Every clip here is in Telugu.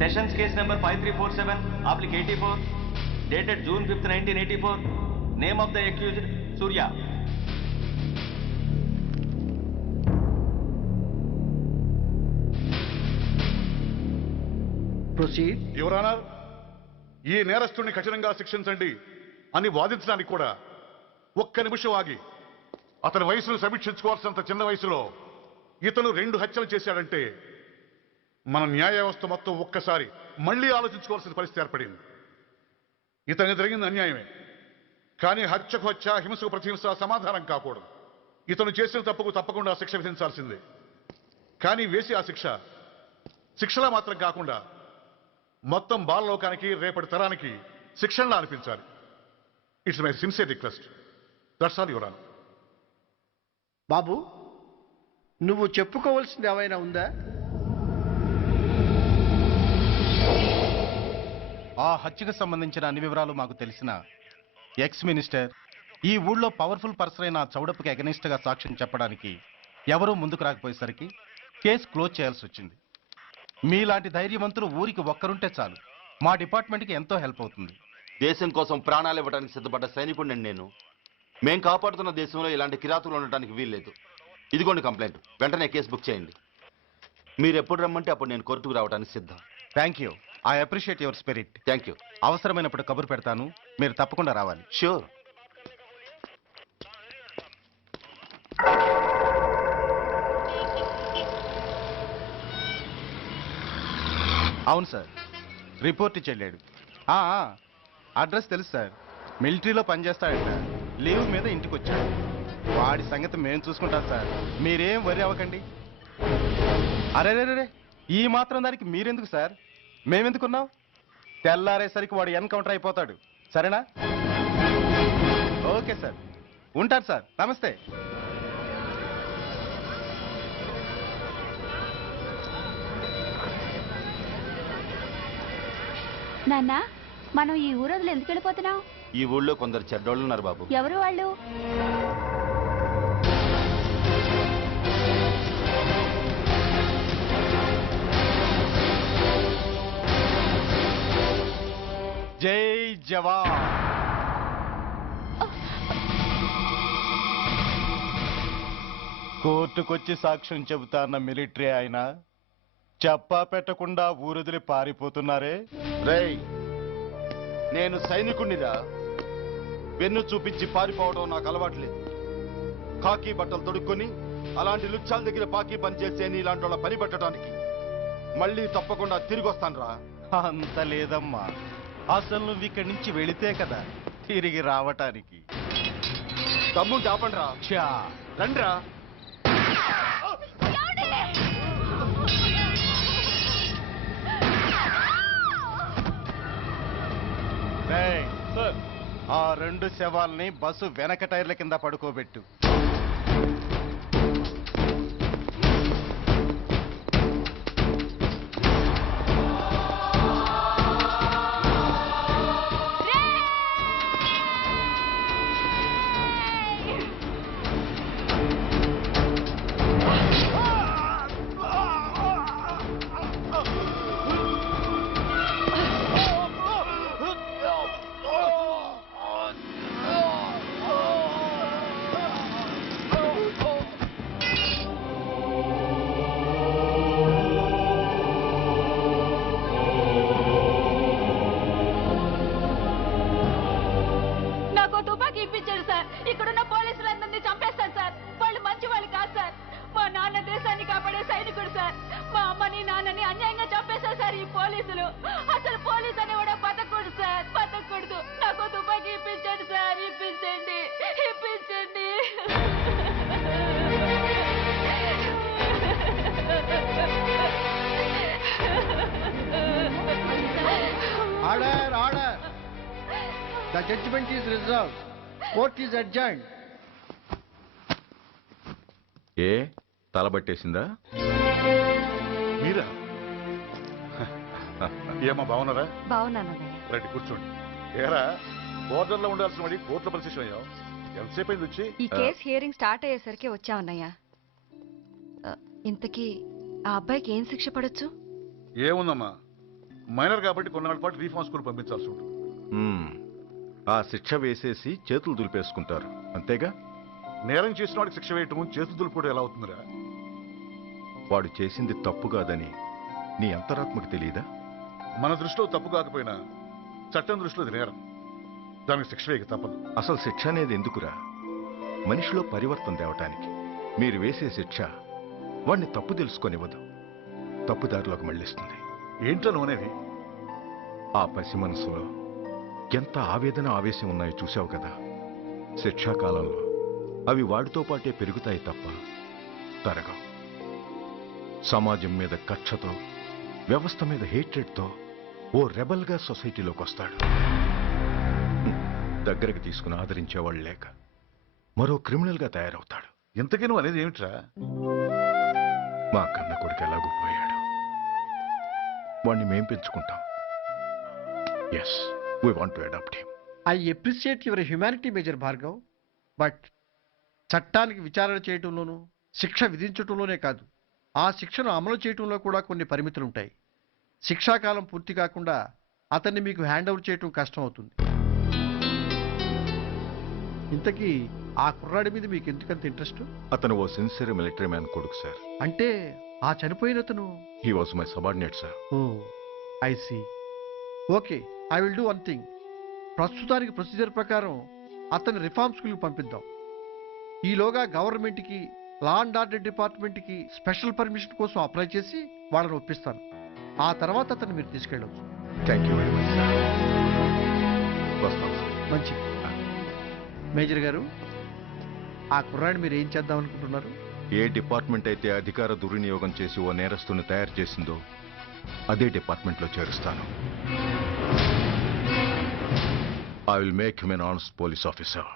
Sessions case number 5347/84, dated June 5th, 1984. Name of the accused, Surya. Proceed. Your honour, ఈ నేరస్తుడిని కఠినంగా శిక్షించండి అని వాదించడానికి కూడా ఒక్క నిమిషం ఆగి, అతని వయసును సమీక్షించుకోవాల్సినంత చిన్న వయసులో ఇతను 2 హత్యలు చేశాడంటే మన న్యాయ వ్యవస్థ మొత్తం ఒక్కసారి మళ్లీ ఆలోచించుకోవాల్సిన పరిస్థితి ఏర్పడింది. ఇతనికి జరిగింది అన్యాయమే, కానీ హత్యకు హత్య, హింసకు ప్రతిహింస సమాధానం కాకూడదు. ఇతను చేసిన తప్పుకు తప్పకుండా శిక్ష విధించాల్సిందే. కానీ వేసి ఆ శిక్షలా మాత్రం కాకుండా మొత్తం బాలలోకానికి, రేపటి తరానికి శిక్షణలా అనిపించాలి. It's my sincere request. That's all your honour. బాబు, నువ్వు చెప్పుకోవాల్సింది ఏమైనా ఉందా? ఆ హత్యకు సంబంధించిన అన్ని వివరాలు మాకు తెలిసిన ఎక్స్ మినిస్టర్ ఈ ఊళ్ళో పవర్ఫుల్ పర్సన్ అయిన చౌడప్పకి అగెనిస్ట్ గా సాక్ష్యం చెప్పడానికి ఎవరూ ముందుకు రాకపోయేసరికి కేసు క్లోజ్ చేయాల్సి వచ్చింది. మీలాంటి ధైర్యవంతులు ఊరికి ఒక్కరుంటే చాలు, మా డిపార్ట్మెంట్కి ఎంతో హెల్ప్ అవుతుంది. దేశం కోసం ప్రాణాలు ఇవ్వడానికి సిద్ధపడ్డ సైనికుడిని నేను. మేం కాపాడుతున్న దేశంలో ఇలాంటి కిరాతులు ఉండటానికి వీల్లేదు. ఇదిగోండి కంప్లైంట్, వెంటనే కేసు బుక్ చేయండి. మీరు ఎప్పుడు రమ్మంటే అప్పుడు నేను కోర్టుకు రావడానికి సిద్ధం. Thank you, I appreciate your spirit. Thank you. అవసరమైనప్పుడు కబురు పెడతాను, మీరు తప్పకుండా రావాలి. షూర్. అవును సార్, రిపోర్ట్ ఇచ్చి వెళ్ళాడు. అడ్రస్ తెలుసు సార్, మిలిటరీలో పనిచేస్తాడంట. లీవ్ మీద ఇంటికి వచ్చాడు. వాడి సంగతి మేము చూసుకుంటాం సార్, మీరేం వరి అవ్వకండి. అరే, ఈ మాత్రం దానికి మీరెందుకు సార్, మేమెందుకున్నాం? తెల్లారేసరికి వాడు ఎన్కౌంటర్ అయిపోతాడు, సరేనా? ఓకే సార్, ఉంటారు సార్, నమస్తే. నాన్న, మనం ఈ ఊరోజులు ఎందుకు వెళ్ళిపోతున్నాం? ఈ ఊళ్ళో కొందరు చెడ్డోళ్ళు ఉన్నారు బాబు. ఎవరు వాళ్ళు? జై జవాన్. కోర్టుకొచ్చి సాక్ష్యం చెబుతా అన్న మిలిటరీ ఆయన చెప్పా పెట్టకుండా ఊరుదిలి పారిపోతున్నారే. రేయ్, నేను సైనికుణ్ణిరా. వెన్ను చూపించి పారిపోవడం నాకు అలవాట్లేదు. కాకి బట్టలు తొడుక్కొని అలాంటి లుచ్చాల దగ్గర పాకి పని చేసే ఇలాంటి వాళ్ళ పని పెట్టడానికి మళ్ళీ తప్పకుండా తిరిగి వస్తానురా. అంత లేదమ్మా, అసలు నువ్వు ఇక్కడి నుంచి వెళితే కదా తిరిగి రావటానికి. తమ్ముంటే ఆపండిరా. ఛా, రండిరా. రేయ్, ఆ 2 శవాల్ని బస్సు వెనక టైర్ల కింద పడుకోబెట్టు. ఇక్కడున్న పోలీసులందరినీ చంపేస్తారు సార్. వాళ్ళు మంచి వాళ్ళు కాదు సార్. మా నాన్న దేశాన్ని కాపాడే సైనికుడు సార్. మా అమ్మని నాన్నని అన్యాయంగా చంపేశారు సార్ ఈ పోలీసులు. అసలు పోలీసు అని కూడా బతకూడదు సార్, బతకూడదు. నాకు తుపాకీ ఇప్పించండి సార్, ఇప్పించండి, ఇప్పించండి. Order, order. The judgment is reserved. Court is adjourned. ఏ తలబట్టేసిందా? మీరా? ఏమా బాగున్నారా? బాగున్నాను. రండి కూర్చోండి. ఏరా, బోర్డర్ లో ఉండాల్సిన వాడి కోర్టులో పరిశీలన అయ్యావు. ఎంతసేపు అయింది వచ్చి? ఈ కేసు హియరింగ్ స్టార్ట్ అయ్యేసరికి వచ్చావన్నయ్య. ఇంతకీ ఆ అబ్బాయికి ఏం శిక్ష పడొచ్చు? ఏముందమ్మా, మైనర్ కాబట్టి కొన్నాళ్ళ పాటు రీఫార్మ్ స్కూల్ పంపించాల్సి ఉంటుంది. ఆ శిక్ష వేసేసి చేతులు దులిపేసుకుంటారు అంతేగా? నేరం చేసిన వాడికి శిక్ష వేయటం చేతులు దులుపుకోవడం ఎలా అవుతుందిరా? వాడు చేసింది తప్పు కాదని నీ అంతరాత్మకు తెలియదా? మన దృష్టిలో తప్పు కాకపోయినా చట్టం దృష్టిలో అది నేరం. దానికి శిక్ష వేయక తప్పదు. అసలు శిక్ష అనేది ఎందుకురా? మనిషిలో పరివర్తన తేవటానికి. మీరు వేసే శిక్ష వాడిని తప్పు తెలుసుకొనివ్వదు, తప్పుదారిలోకి మళ్ళిస్తుంది. ఏంటో నువ్వనేది? ఆ పసి మనసులో ఎంత ఆవేదన ఆవేశం ఉన్నాయో చూసావు కదా. శిక్షాకాలంలో అవి వాడితో పాటే పెరుగుతాయి తప్ప తరగవు. సమాజం మీద కక్షతో, వ్యవస్థ మీద హేట్రెడ్తో ఓ రెబల్గా సొసైటీలోకి వస్తాడు. దగ్గరకు తీసుకుని ఆదరించేవాళ్ళు లేక మరో క్రిమినల్గా తయారవుతాడు. ఇంతకీ నువ్వు అనేది ఏమిట్రా? మా కన్న కొడుకు ఎలాగూ పోయాడు, వాణ్ణి మేం పెంచుకుంటాం. Yes, we want to adopt him. I appreciate your humanity major Bhargav, but చట్టానికి విచారణ చేయటంలోనూ శిక్ష విధించటంలోనే కాదు, ఆ శిక్షను అమలు చేయటంలో కూడా కొన్ని పరిమితులు ఉంటాయి. శిక్షాకాలం పూర్తి కాకుండా అతన్ని మీకు హ్యాండ్ ఓవర్ చేయటం కష్టం అవుతుంది. ఇంతకీ ఆ కుర్రాడి మీద మీకు ఎందుకంత ఇంట్రెస్ట్? అతను ఓ సిన్సియర్ మిలిటరీ మ్యాన్ కొడుకు సార్. అంటే ఆ చనిపోయిన అతను? He was my subordinate sir. Oh I see. Okay, I will do one thing. ప్రస్తుతానికి ప్రొసీజర్ ప్రకారం అతన్ని రిఫార్మ్ స్కూల్కి పంపిద్దాం. ఈలోగా గవర్నమెంట్కి, లా అండ్ ఆర్డర్ డిపార్ట్మెంట్కి స్పెషల్ పర్మిషన్ కోసం అప్లై చేసి వాళ్ళని ఒప్పిస్తాను. ఆ తర్వాత అతన్ని మీరు తీసుకెళ్ళవచ్చు. Thank you very much sir. వస్తాం సార్. మంచి మేజర్ గారు, ఆ కుర్రాడిని మీరు ఏం చేద్దాం అనుకుంటున్నారు? ఏ డిపార్ట్మెంట్ అయితే అధికార దుర్వినియోగం చేసి ఓ నేరస్తుని తయారు చేసిందో అదే డిపార్ట్మెంట్లో చేరుస్తాను. I will make him an honest police officer.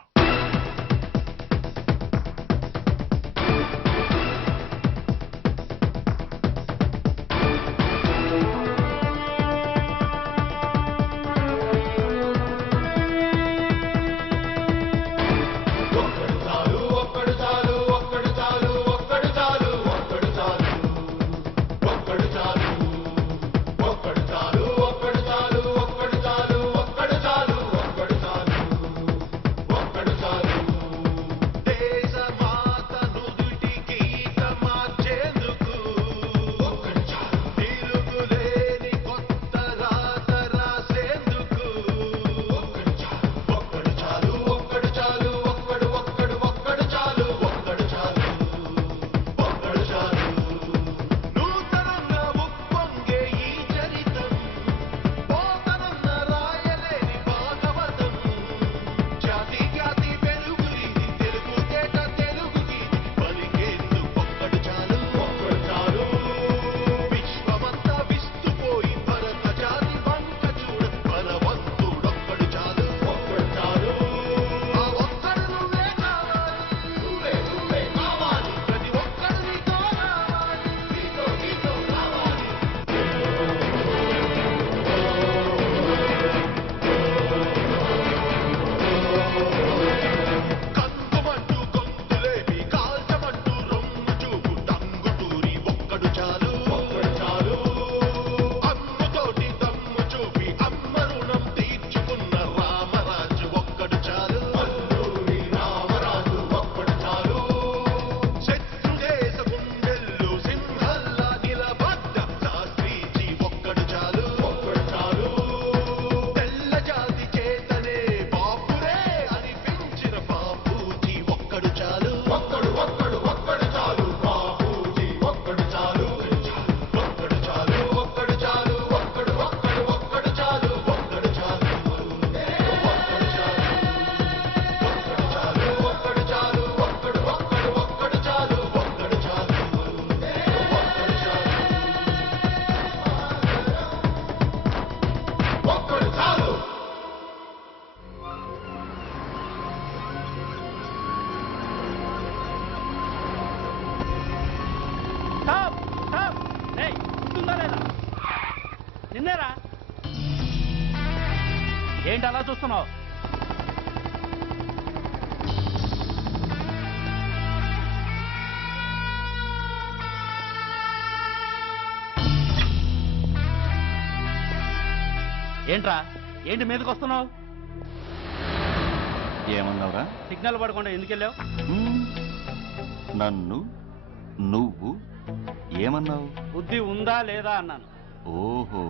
నిన్నేరా? ఏంటి అలా చూస్తున్నావు? ఏంట్రా ఏంటి మీదకి వస్తున్నావు? ఏమన్నావురా? సిగ్నల్ పడకుండా ఎందుకు వెళ్ళావు? నన్ను నువ్వు ఏమన్నావు? బుద్ధి ఉందా లేదా అన్నాను. ఓహో,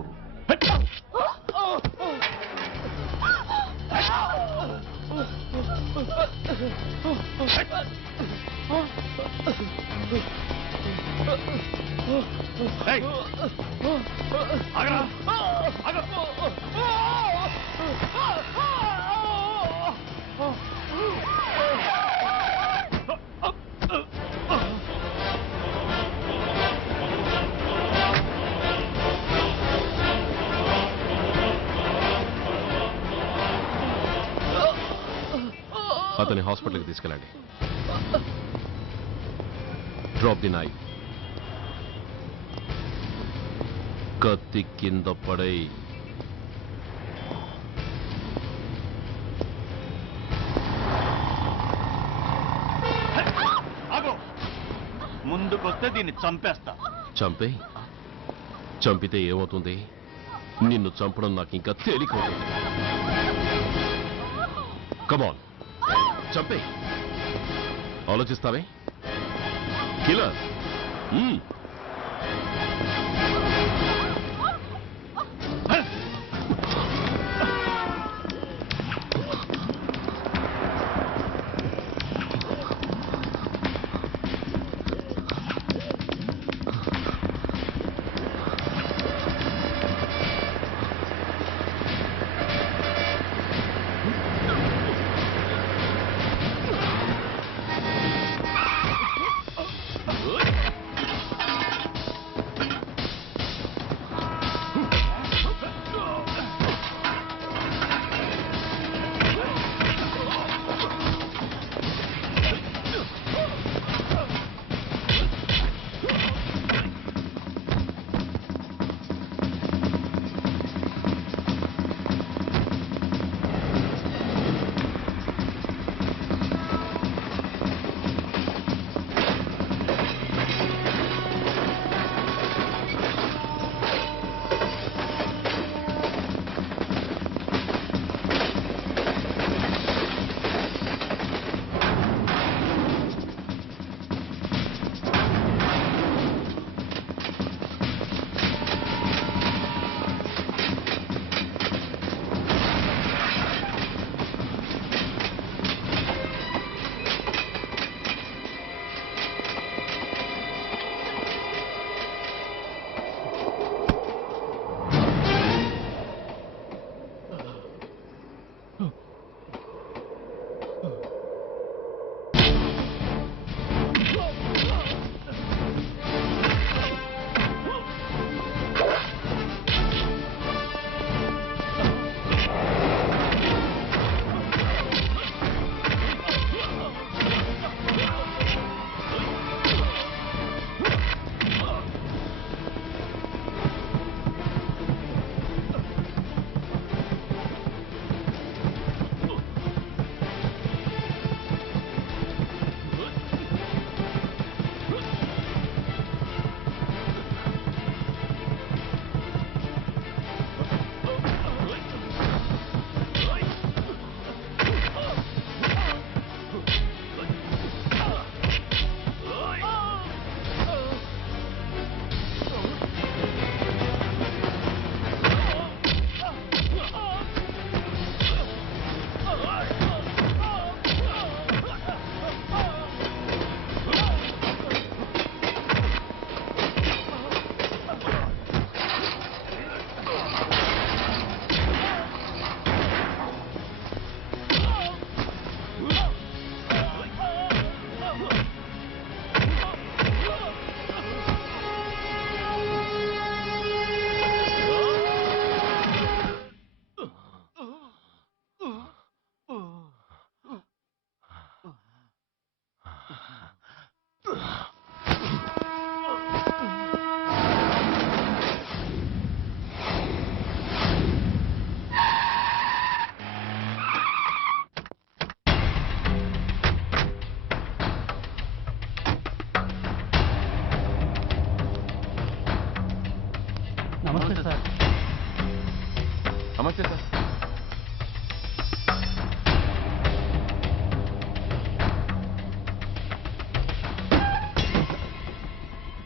అతని హాస్పిటల్కి తీసుకెళ్ళండి. Drop the knife. కత్తి కింద పడై. ముందుకొస్తే దీన్ని చంపేస్తా. చంపే. చంపితే ఏమవుతుంది? నిన్ను చంపడం నాకు ఇంకా తేలికవుతుంది. కమాన్, చంపే. ఆలోచిస్తావే కిల్లర్?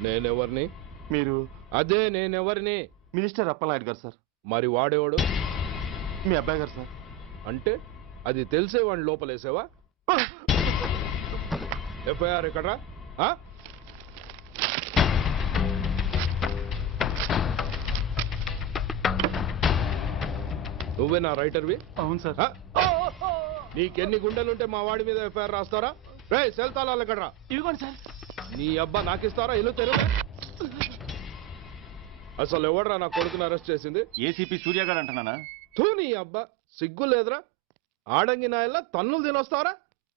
నేనెవరిని? మీరు అదే నేనెవరిని? మినిస్టర్ అప్పలనాయుడు గారు సార్. మరి వాడేవాడు? మీ అబ్బాయి గారు సార్. అంటే అది తెలిసే వాడిని లోపలేసావా? ఎఫ్ఐఆర్ ఎక్కడ్రా? నువ్వే నా రైటర్వి? అవును సార్. నీకెన్ని గుండెలుంటే మా వాడి మీద ఎఫ్ఐఆర్ రాస్తారా? రే సెల్ తాళాలు ఎక్కడ్రా? ఇదిగోండి సార్. నీ అబ్బా నాకిస్తారా? ఇల్లు తెరువు. అసలు ఎవడరా నా కొడుకుని అరెస్ట్ చేసింది? ఏసీపీ సూర్య గారు అంటున్నానా? తూ నీ అబ్బా సిగ్గు లేదురా? ఆడంగి నాయల్లా తన్నులు తినొస్తావరా?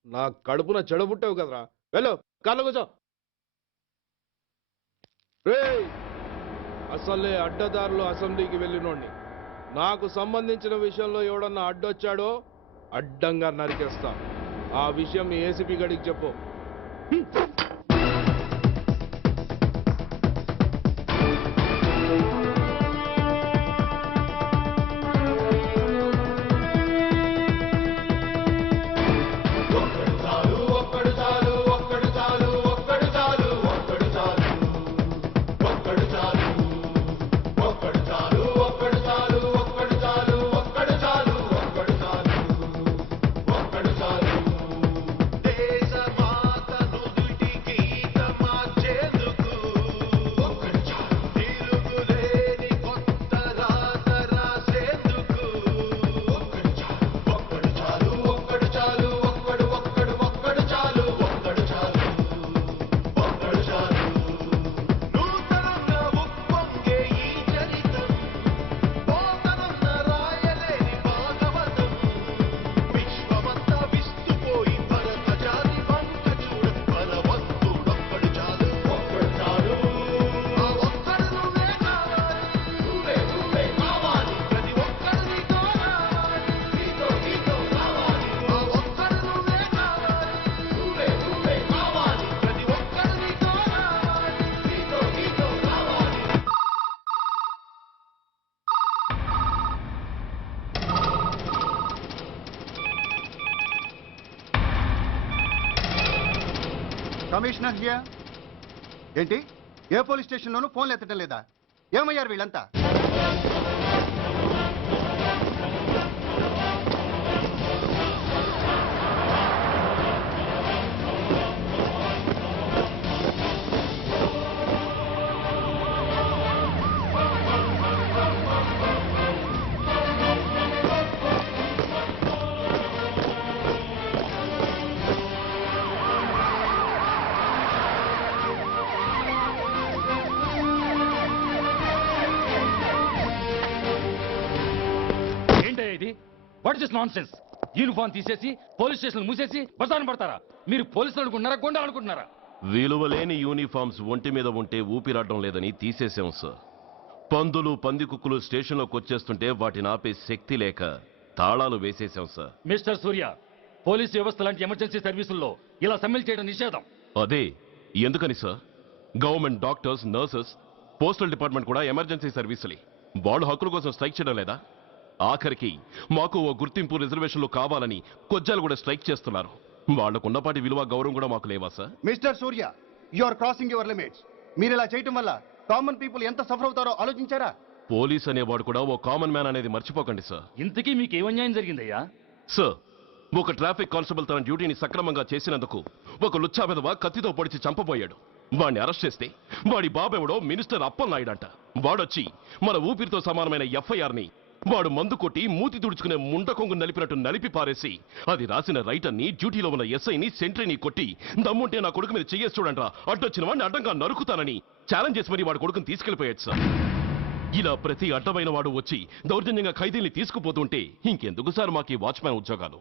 నా కడుపున చెడబుట్టావు కదరా. వెళ్ళు కార్లో కూర్చో. రే అసలే అడ్డదారులు అసెంబ్లీకి వెళ్ళినోడిని. నాకు సంబంధించిన విషయంలో ఎవడన్నా అడ్డొచ్చాడో అడ్డంగా నరికేస్తా. ఆ విషయం మీ ఏసీపీ గడికి చెప్పు. Commissioner here. ఏంటి ఏ పోలీస్ స్టేషన్లోనూ ఫోన్లు ఎత్తడం లేదా? ఏమయ్యారు వీళ్ళంతా? What is nonsense? యూనిఫామ్ తీసేసి పోలీస్ స్టేషన్ మూసేసి బజారు పడతారా? మీరు పోలీసులు అనుకుంటున్నారా, గుండా అనుకుంటున్నారా? విలువలేని యూనిఫామ్స్ ఒంటి మీద ఉంటే ఊపిరాడడం లేదని తీసేసాం సార్. పందులు పందికుక్కులు స్టేషన్లోకి వచ్చేస్తుంటే వాటిని ఆపే శక్తి లేక తాళాలు వేసేసాం సార్. మిస్టర్ సూర్య, పోలీస్ వ్యవస్థ లాంటి ఎమర్జెన్సీ సర్వీసుల్లో ఇలా సమ్మెలు చేయడం నిషేధం. అదే ఎందుకని sir? Government doctors, nurses, postal department కూడా ఎమర్జెన్సీ సర్వీసులే. వాళ్ళు హక్కుల కోసం స్ట్రైక్ చేయడం లేదా? ఆఖరికి మాకు ఓ గుర్తింపు రిజర్వేషన్లు కావాలని కొజ్జాలు కూడా స్ట్రైక్ చేస్తున్నారు. వాళ్లకున్నపాటి విలువ గౌరవం కూడా మాకు లేవా sir? Mister Surya, you are crossing your limits. మీరు ఇలా చేయటం వల్ల కామన్ పీపుల్ ఎంత సఫర్ అవుతారో ఆలోచించారా? పోలీస్ అనేవాడు కూడా ఓ కామన్ మ్యాన్ అనేది మర్చిపోకండి సార్. ఇంతకీ మీకు ఏం అన్యాయం జరిగిందయ్యా? సార్, ఒక ట్రాఫిక్ కానిస్టేబుల్ తన డ్యూటీని సక్రమంగా చేసినందుకు ఒక లుచ్చా విధవ కత్తితో పొడిచి చంపబోయాడు. వాడిని అరెస్ట్ చేస్తే వాడి బాబెవడో మినిస్టర్ అప్పలనాయుడు అంట. వాడొచ్చి మన ఊపిరితో సమానమైన ఎఫ్ఐఆర్ని వాడు మందు కొట్టి మూతి తుడుచుకునే ముండకొంగు నలిపినట్టు నలిపి పారేసి అది రాసిన రైటర్ని, డ్యూటీలో ఉన్న ఎస్ఐని, సెంట్రీని కొట్టి దమ్ముంటే నా కొడుకు మీద చెయ్యేసి చూడంట్రా, అడ్డొచ్చిన వాడిని అడ్డంగా నరుకుతానని ఛాలెంజ్ చేసి మరి వాడి కొడుకుని తీసుకెళ్లిపోయాడు సార్. ఇలా ప్రతి అడ్డమైన వాడు వచ్చి దౌర్జన్యంగా ఖైదీల్ని తీసుకుపోతుంటే ఇంకెందుకు సార్ మాకు ఈ వాచ్మ్యాన్ ఉద్యోగాలు?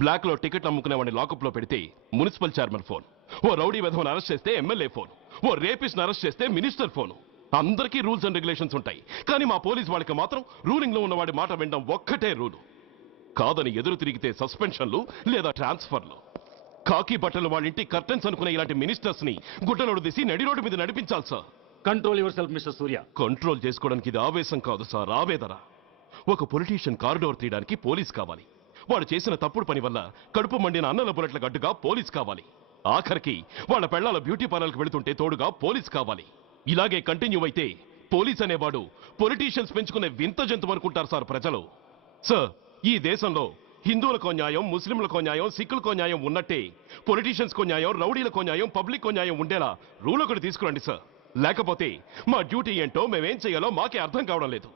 బ్లాక్ లో టికెట్ అమ్ముకునే వాడిని లాకప్ లో పెడితే మున్సిపల్ చైర్మన్ ఫోన్, ఓ రౌడీ విధవను అరెస్ట్ చేస్తే ఎమ్మెల్యే ఫోన్, ఓ రేపిస్ట్ అరెస్ట్ చేస్తే మినిస్టర్ ఫోన్. అందరికీ రూల్స్ అండ్ రెగ్యులేషన్స్ ఉంటాయి, కానీ మా పోలీస్ వాళ్ళకి మాత్రం రూలింగ్ లో ఉన్న వాడి మాట వినడం ఒక్కటే రూలు. కాదని ఎదురు తిరిగితే సస్పెన్షన్లు లేదా ట్రాన్స్ఫర్లు. కాకి బట్టలు వాళ్ళ ఇంటి కర్టెన్స్ అనుకునే ఇలాంటి మినిస్టర్స్ ని గుడ్డలోడు తీసి నడి రోడ్డు మీద నడిపించాలి sir. Control your self mister Surya. Control చేసుకోవడానికి ఇది ఆవేశం కాదు సార్, ఆవేదన. ఒక పొలిటీషియన్ కారిడోర్ తీయడానికి పోలీస్ కావాలి. వాడు చేసిన తప్పుడు పని వల్ల కడుపు మండిన అన్నల బుల్లెట్ల గడ్డుగా పోలీస్ కావాలి. ఆఖరికి వాళ్ళ పెళ్లాల బ్యూటీ పార్లర్కి వెళుతుంటే తోడుగా పోలీస్ కావాలి. ఇలాగే కంటిన్యూ అయితే పోలీస్ అనేవాడు పొలిటీషియన్స్ పెంచుకునే వింత జంతువు అనుకుంటారు సార్ ప్రజలు. సార్, ఈ దేశంలో హిందువులకో న్యాయం, ముస్లింలకో న్యాయం, సిక్కులకో న్యాయం ఉన్నట్టే పొలిటీషియన్స్కో న్యాయం, రౌడీలకో న్యాయం, పబ్లిక్కో న్యాయం ఉండేలా రూల్ ఒకటి తీసుకురండి సార్. లేకపోతే మా డ్యూటీ ఏంటో మేమేం చేయాలో మాకే అర్థం కావడం లేదు.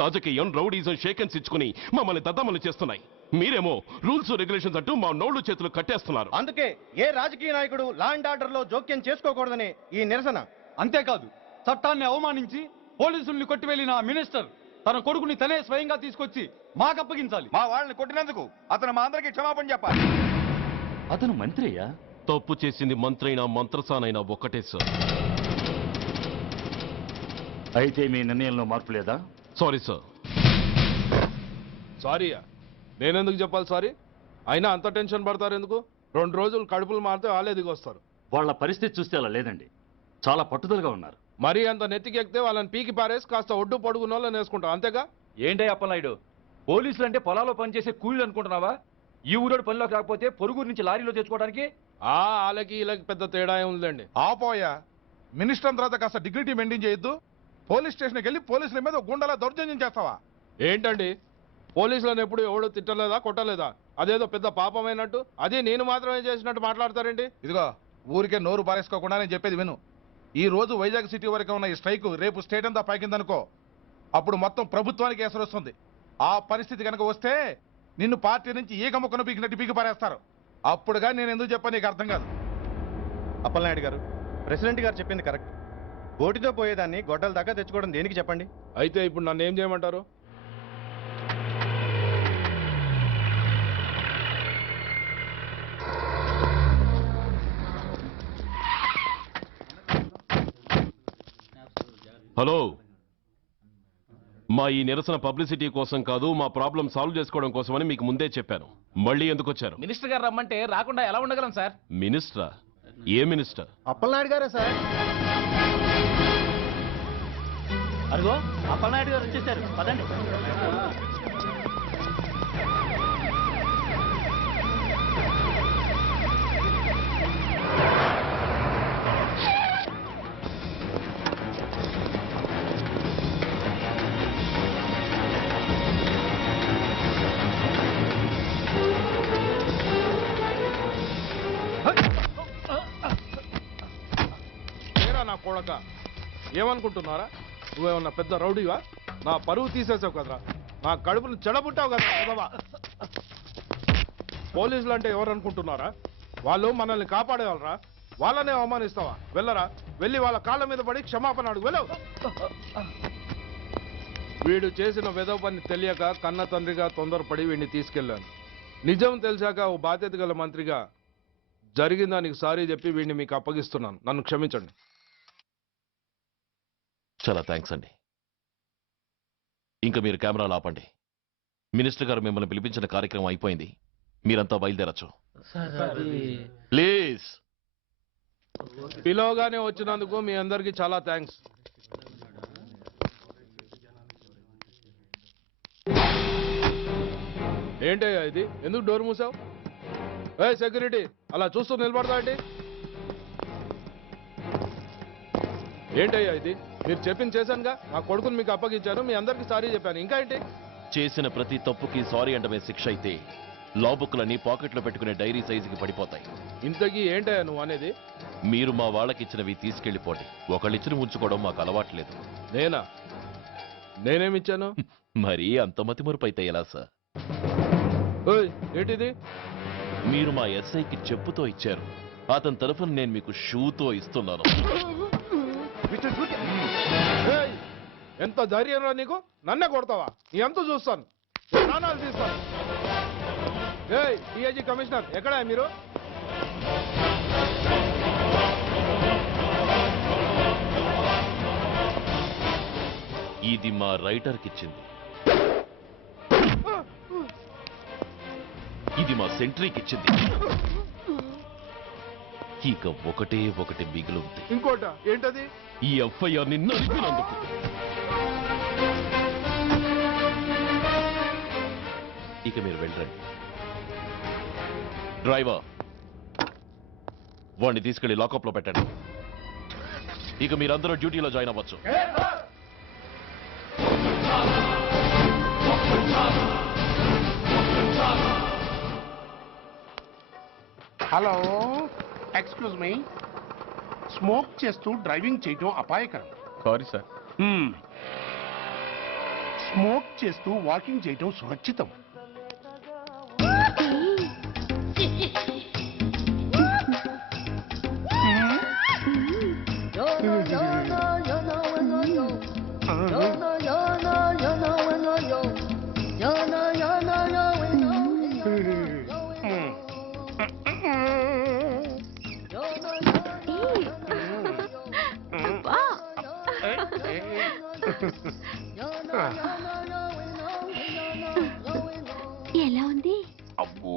రాజకీయం, రౌడీజం షేకెన్స్ ఇచ్చుకుని మమ్మల్ని దద్దమలు చేస్తున్నాయి. మీరేమో రూల్స్ రెగ్యులేషన్స్ అంటూ మా నోళ్లు చేతులు కట్టేస్తున్నారు. అందుకే ఏ రాజకీయ నాయకుడు లా అండ్ ఆర్డర్ లో జోక్యం చేసుకోకూడదని ఈ నిరసన. అంతేకాదు, చట్టాన్ని అవమానించి పోలీసుల్ని కొట్టివెళ్లిన మినిస్టర్ తన కొడుకుని తనే స్వయంగా తీసుకొచ్చి మాకు అప్పగించాలి. మా వాళ్ళని కొట్టినందుకు అతను మా అందరికీ క్షమాపణ చెప్పాలి. అతను మంత్రియా? తప్పు చేసింది మంత్రైనా మంత్రసానైనా ఒక్కటే సార్. అయితే మీ నిర్ణయంలో మార్పు లేదా? Sorry sir. సారీయా? నేనెందుకు చెప్పాలి సారీ? అయినా అంత టెన్షన్ పడతారు ఎందుకు? 2 రోజులు కడుపులు మారితే వాళ్ళే దిగొస్తారు. వాళ్ళ పరిస్థితి చూస్తే అలా లేదండి, చాలా పట్టుదలగా ఉన్నారు. మరీ అంత నెత్తికెక్కితే వాళ్ళని పీకి పారేసి కాస్త ఒడ్డు పొడుగున్న వాళ్ళని వేసుకుంటాం, అంతేగా? ఏంటే అప్పలనాయుడు, పోలీసులు అంటే పొలాల్లో పనిచేసే కూలీలు అనుకుంటున్నావా? ఈ ఊరోడు పనిలోకి రాకపోతే పొరుగురు నుంచి లారీలో తెచ్చుకోవడానికి వాళ్ళకి వీళ్ళకి పెద్ద తేడా ఉందండి. ఆపోయా, మినిస్టర్ తర్వాత కాస్త డిగ్నిటీ మెయింటైన్ చేయొద్దు. పోలీస్ స్టేషన్కి వెళ్ళి పోలీసుల మీద గుండెలా దౌర్జన్యం చేస్తావా? ఏంటండి, పోలీసులను ఎప్పుడు ఎవడో తిట్టలేదా, కొట్టలేదా? అదేదో పెద్ద పాపమైనట్టు, అదే నేను మాత్రమే చేసినట్టు మాట్లాడతారేంటి? ఇదిగో, ఊరికే నోరు పారేసుకోకుండా నేను చెప్పేది విను. ఈ రోజు వైజాగ్ సిటీ వరకు ఉన్న ఈ స్ట్రైక్ రేపు స్టేట్ అంతా పైకిందనుకో, అప్పుడు మొత్తం ప్రభుత్వానికి ఎసరు వస్తుంది. ఆ పరిస్థితి కనుక వస్తే నిన్ను పార్టీ నుంచి ఈగ ముక్కను పీకినట్టు పీకి పారేస్తారు. అప్పుడుగా నేను ఎందుకు చెప్పాను నీకు అర్థం కాదు. అప్పలనాయుడు గారు, ప్రెసిడెంట్ గారు చెప్పింది కరెక్ట్. గోటితో పోయేదాన్ని గొడ్డల దాకా తెచ్చుకోవడం దేనికి చెప్పండి? అయితే ఇప్పుడు నన్ను ఏం చేయమంటారు? హలో, మా ఈ నిరసన పబ్లిసిటీ కోసం కాదు, మా ప్రాబ్లం సాల్వ్ చేసుకోవడం కోసమని మీకు ముందే చెప్పాను. మళ్ళీ ఎందుకు వచ్చారు? మినిస్టర్ గారు రమ్మంటే రాకుండా ఎలా ఉండగలం సార్? మినిస్టరా? ఏ మినిస్టర్? అప్పలనాయుడు గారే సార్. అదిగో అప్పలనాయుడు గారు వచ్చేసారు, పదండి. నా కొడక, ఏమనుకుంటున్నారా? నువ్వేమన్నా పెద్ద రౌడీవా? నా పరువు తీసేసావు కదరా, నా కడుపును చెడబుట్టావు కదా. పోలీసులు అంటే ఎవరు అనుకుంటున్నారా? వాళ్ళు మనల్ని కాపాడేవాళ్ళరా? వాళ్ళనే అవమానిస్తావా? వెళ్ళరా, వెళ్ళి వాళ్ళ కాళ్ళ మీద పడి క్షమాపణ అడుగు, వెళ్ళవు. వీడు చేసిన వెధవ పని తెలియక కన్న తండ్రిగా తొందరపడి వీడిని తీసుకెళ్లాను. నిజం తెలిసాక ఓ బాధ్యత గల మంత్రిగా జరిగిన దానికి సారీ చెప్పి వీడిని మీకు అప్పగిస్తున్నాను. నన్ను క్షమించండి. చాలా థ్యాంక్స్ అండి. ఇంకా మీరు కెమెరాలు ఆపండి. మినిస్టర్ గారు మిమ్మల్ని పిలిపించిన కార్యక్రమం అయిపోయింది, మీరంతా బయలుదేరచ్చు ప్లీజ్. పిలవగానే వచ్చినందుకు మీ అందరికీ చాలా థ్యాంక్స్. ఏంటయ్యా ఇది? ఎందుకు డోర్ మూసావు? ఏ సెక్యూరిటీ, అలా చూస్తూ నిలబడతా అండి. ఏంటయ్యా ఇది? మీరు చెప్పింది చేశానుగా, నా కొడుకుని మీకు అప్పగించాను, మీ అందరికీ సారీ చెప్పాను, ఇంకా ఏంటి? చేసిన ప్రతి తప్పుకి సారీ అంటమే శిక్ష అయితే లా బుక్లన్నీ పాకెట్లో పెట్టుకునే డైరీ సైజుకి పడిపోతాయి. ఇంతకీ ఏంటయ్యా నువ్వు అనేది? మీరు మా వాళ్ళకిచ్చినవి తీసుకెళ్లిపోండి. ఒకళ్ళిచ్చిన ఉంచుకోవడం మాకు అలవాట్లేదు. నేనా? నేనేమిచ్చాను? మరీ అంత మతిమరుపు అయితే ఎలా సార్? ఏంటిది? మీరు మా ఎస్ఐకి చెప్పుతో ఇచ్చారు, అతని తరఫున నేను మీకు షూతో ఇస్తున్నాను. ఎంత ధైర్యం రా నీకు? నన్నే కొడతావా? నీ ఎంత చూస్తాను, ప్రాణాలు తీస్తాను. డిఐజీ కమిషనర్ ఎక్కడా మీరు? ఇది మా రైటర్కి ఇచ్చింది, ఇది మా సెంట్రీకి ఇచ్చింది. ఇక ఒకటి మిగిలింది. ఇంకోట ఏంటది? ఈ ఎఫ్ఐఆర్ ని నలిపినందుకు. ఇక మీరు వెళ్ళండి. డ్రైవర్, వాడిని తీసుకెళ్లి లాకప్ లో పెట్టండి. ఇక మీరందరూ డ్యూటీలో జాయిన్ అవ్వచ్చు. Hello, excuse me. స్మోక్ చేస్తూ డ్రైవింగ్ చేయటం అపాయకరం. Sorry sir. స్మోక్ చేస్తూ వాకింగ్ చేయటం సురక్షితం. ఎలా ఉంది? అబ్బో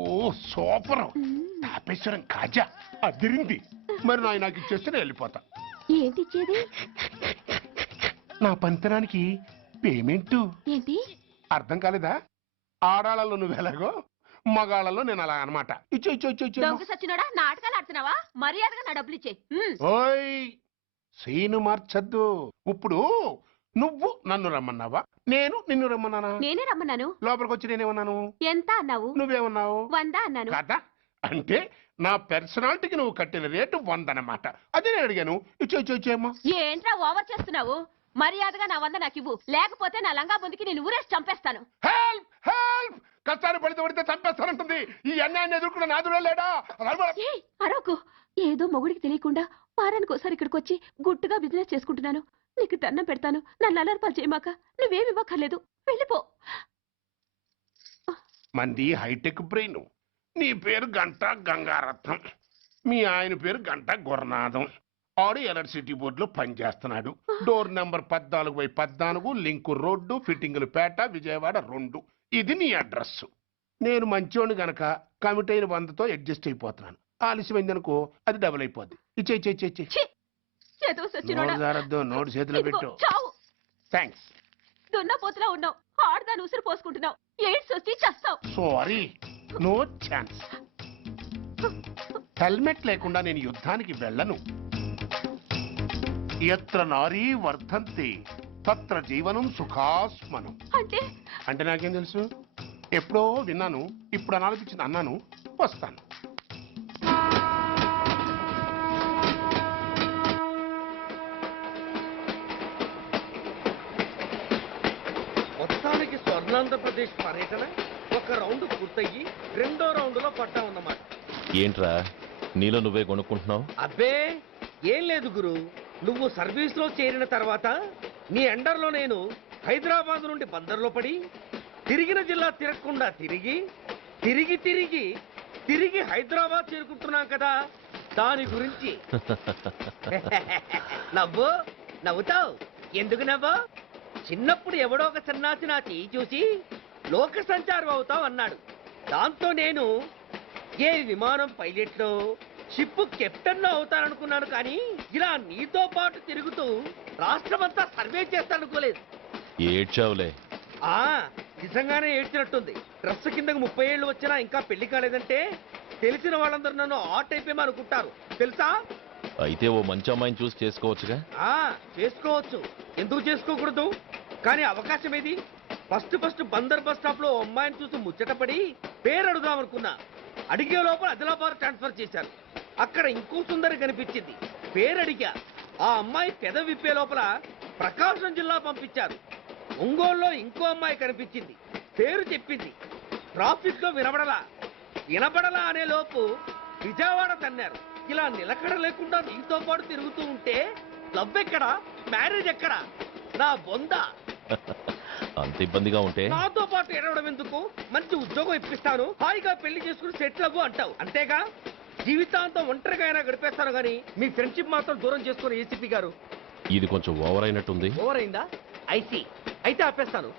సూపర్. తాపేశ్వరం కాజా అదిరింది. మరి నాకు ఇచ్చేస్తే నేను వెళ్ళిపోతా. ఏంటి ఇచ్చేది? నా పంతనానికి పేమెంట్. ఏంటి అర్థం కాలేదా? ఆడాళ్ళలో నువ్వు ఎలాగో, మగాళ్ళలో నేను అలా అనమాట. ఇచ్చో ఇచ్చో ఇచ్చో ఇచ్చో. దొంగ సచ్చినోడా, నాటకాలు ఆడుతున్నావా? మర్యాదగా నా డబ్బులు ఇచ్చే. ఓయ్ సీను మార్చద్దు. ఇప్పుడు నువ్వు నన్ను రమ్మన్నావా, నేను నిన్ను రమ్మన్నానా? నేనే రమ్మన్నాను. లోపలికి వచ్చి నేనేమన్నాను? ఎంత అన్నావు? నువ్వేమన్నావు? 100 అన్నాను. కదా, అంటే నా పర్సనాలిటీకి నువ్వు కట్టిన రేటు 100 అన్నమాట. అదే నేను అడిగాను. ఇచ్చో ఇచ్చో ఇచ్చేమ్మా. ఏంట్రా ఓవర్ చేస్తున్నావు? మర్యాదగా నా 100 నాకు ఇవ్వు, లేకపోతే నా లంగా బొందికి నేను ఊరేసి చంపేస్తాను. Help help. కష్టాలు పడితే చంపేస్తానంటుంది. ఈ అన్యాయాన్ని ఎదుర్కొన్న నాదుడే లేడా? అరవకు. ఏదో మొగుడికి తెలియకుండా వారానికి ఒకసారి ఇక్కడికి వచ్చి గుట్టుగా బిజినెస్ చేసుకుంటున్నాను. నీకు దండం పెడతాను, నన్ను అలర్పాలు చేయమాక. నువ్వేమి ఇవ్వక్కర్లేదు, వెళ్ళిపో. మంది హైటెక్ బ్రెయిన్. నీ పేరు గంట గంగారత్నం, మీ ఆయన పేరు గంట గురనాథం. ఆడు ఎలక్ట్రిసిటీ బోర్డులో పనిచేస్తున్నాడు. డోర్ నెంబర్ 14/14, లింకు రోడ్డు, ఫిట్టింగులు పేట, విజయవాడ 2. ఇది నీ అడ్రస్. నేను మంచోని గనక కమిట్ అయిన 100తో అడ్జస్ట్ అయిపోతున్నాను. ఆలస్యమైందనుకో అది డబుల్ అయిపోద్ది. ఇచ్చే నోటు చేతిలో పెట్టు. థ్యాంక్స్. దున్నపోతులా ఉన్నావు, ఆడదాని ఉసురు పోసుకుంటున్నావు. ఎయిడ్స్ వచ్చి చస్తావు. Sorry, no chance. హెల్మెట్ లేకుండా నేను యుద్ధానికి వెళ్ళను. ఎత్ర నారీ వర్ధంతి తత్ర జీవనం సుఖాస్మనం. అంటే నాకేం తెలుసు? ఎప్పుడో విన్నాను, ఇప్పుడు అనాలనిపించింది అన్నాను. వస్తాను. మొత్తానికి స్వర్ణాంధ్రప్రదేశ్ పర్యటన ఒక రౌండ్ పూర్తయ్యి 2వ రౌండ్లో పడ్డామన్నమాట. ఏంట్రా నీలో నువ్వే కొనుక్కుంటున్నావు? అబ్బే ఏం లేదు గురు. నువ్వు సర్వీస్ లో చేరిన తర్వాత నీ అండర్లో నేను హైదరాబాద్ నుండి బందర్లో పడి తిరిగిన జిల్లా తిరగకుండా తిరిగి తిరిగి తిరిగి తిరిగి హైదరాబాద్ చేరుకుంటున్నాం కదా, దాని గురించి. నవ్వుతావు ఎందుకు నవ్వు? చిన్నప్పుడు ఎవడో ఒక సన్నాసి నా చెయ్యి చూసి లోక సంచారం అవుతావు అన్నాడు. దాంతో నేను ఏ విమానం పైలట్లో షిప్ కెప్టెన్ అవుతాననుకున్నాను. కానీ ఇలా నీతో పాటు తిరుగుతూ రాష్ట్రమంతా సర్వే చేస్తాననుకోలేదు. ఏడ్చావులే. నిజంగానే ఏడ్చినట్టుంది. డ్రెస్ కిందకు 30 ఏళ్ళు వచ్చినా ఇంకా పెళ్లి కాలేదంటే తెలిసిన వాళ్ళందరూ నన్ను ఆ టైపేమో అనుకుంటారు తెలుసా? అయితే ఓ మంచి అమ్మాయిని చూసి చేసుకోవచ్చుగా. చేసుకోవచ్చు, ఎందుకు చేసుకోకూడదు? కానీ అవకాశం ఏది? ఫస్ట్ బందర్ బస్ స్టాప్ లో అమ్మాయిని చూసి ముచ్చటపడి పేరు అడుగుదాం అనుకున్నా. అడిగే లోపల ఆదిలాబాద్ ట్రాన్స్ఫర్ చేశారు. అక్కడ ఇంకో సుందరి కనిపించింది. పేరు అడిగా. ఆ అమ్మాయి పెద విప్పే లోపల ప్రకాశం జిల్లా పంపించారు. ఒంగోలులో ఇంకో అమ్మాయి కనిపించింది. పేరు చెప్పింది. ట్రాఫిక్ లో వినబడలా అనే లోపు విజయవాడ తన్నారు. ఇలా నిలకడ లేకుండా నీతో పాటు తిరుగుతూ ఉంటే లవ్ ఎక్కడా, మ్యారేజ్ ఎక్కడా? నా బొంద. అంత ఇబ్బందిగా ఉంటే నాతో పాటు ఎడవడం ఎందుకు? మంచి ఉద్యోగం ఇప్పిస్తాను, హాయిగా పెళ్లి చేసుకుని సెటిల్ అవ్వు అంటావు అంతేగా? జీవితాంతం ఒంటరిగా అయినా గడిపేస్తాను గానీ మీ ఫ్రెండ్షిప్ మాత్రం దూరం చేసుకుని ఏసీపీ గారు. ఇది కొంచెం ఓవర్ అయినట్టుంది. ఓవర్ అయిందా? ఐసీ. అయితే ఆపేస్తాను.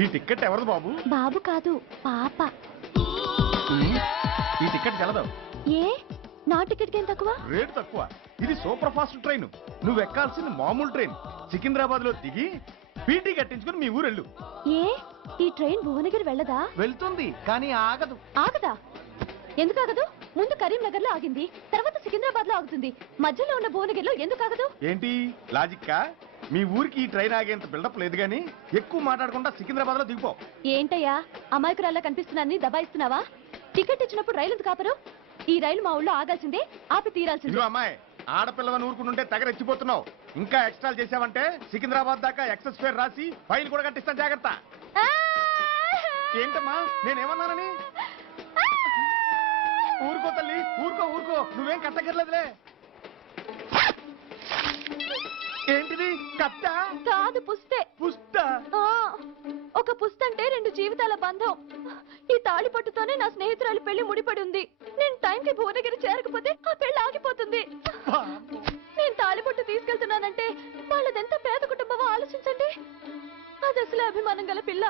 ఈ టికెట్ ఎవరిది బాబు? బాబు కాదు, పాప. ఈ టికెట్ కలదు. ఏ నా టికెట్ ఏం తక్కువ? రేటు తక్కువ. ఇది సూపర్ ఫాస్ట్ ట్రైన్. నువ్వు ఎక్కాల్సింది మామూలు ట్రైన్. సికింద్రాబాద్ లో దిగి పీటీ కట్టించుకుని మీ ఊరెళ్ళు. ఏ ఈ ట్రైన్ భువనగిరి వెళ్ళదా? వెళ్తుంది కానీ ఆగదు. ఆగదా? ఎందుకు ఆగదు? ముందు కరీంనగర్ లో ఆగింది, తర్వాత సికింద్రాబాద్ లో ఆగుతుంది, మధ్యలో ఉన్న భువనగిరిలో ఎందుకు ఆగదు? ఏంటి లాజిక్కా? మీ ఊరికి ఈ ట్రైన్ ఆగేంత బిల్డప్ లేదు కానీ ఎక్కువ మాట్లాడకుండా సికింద్రాబాద్ లో దిగిపో. ఏంటయ్యా అమాయకురాల్లా కనిపిస్తున్నానని దబాయిస్తున్నావా? టికెట్ ఇచ్చినప్పుడు రైలు ఎందుకు ఆపరు? ఈ రైలు మా ఊళ్ళో ఆగాల్సిందే, ఆపి తీరాల్సిందే. ఇదిగో అమ్మాయి, ఆడపిల్లవని ఊరుకుంటుంటే తెగరెచ్చిపోతున్నావు. ఇంకా ఎక్స్ట్రాలు చేసావంటే సికింద్రాబాద్ దాకా ఎక్సెస్ ఫేర్ రాసి ఫైన్ కూడా కట్టిస్తాను, జాగ్రత్త. ఏంటమ్మా నేనేమన్నానని? ఊరుకో తల్లి, ఊరుకో ఊరుకో, నువ్వేం కట్టగర్లేదులే. ఏంటిది కట్ట? కాదు పుస్తే. పుస్త? ఒక పుస్తంటే 2 జీవితాల బంధం. ఈ తాళి పట్టుతోనే నా స్నేహితురాలి పెళ్లి ముడిపడి ఉంది. నేను టైంకి భువనగిరి చేరకపోతే ఆ పెళ్లి ఆగిపోతుంది. నేను తాళిబొట్టు తీసుకెళ్తున్నానంటే వాళ్ళదెంత పేద కుటుంబమో ఆలోచించండి. అది అసలు అభిమానం గల పిల్ల.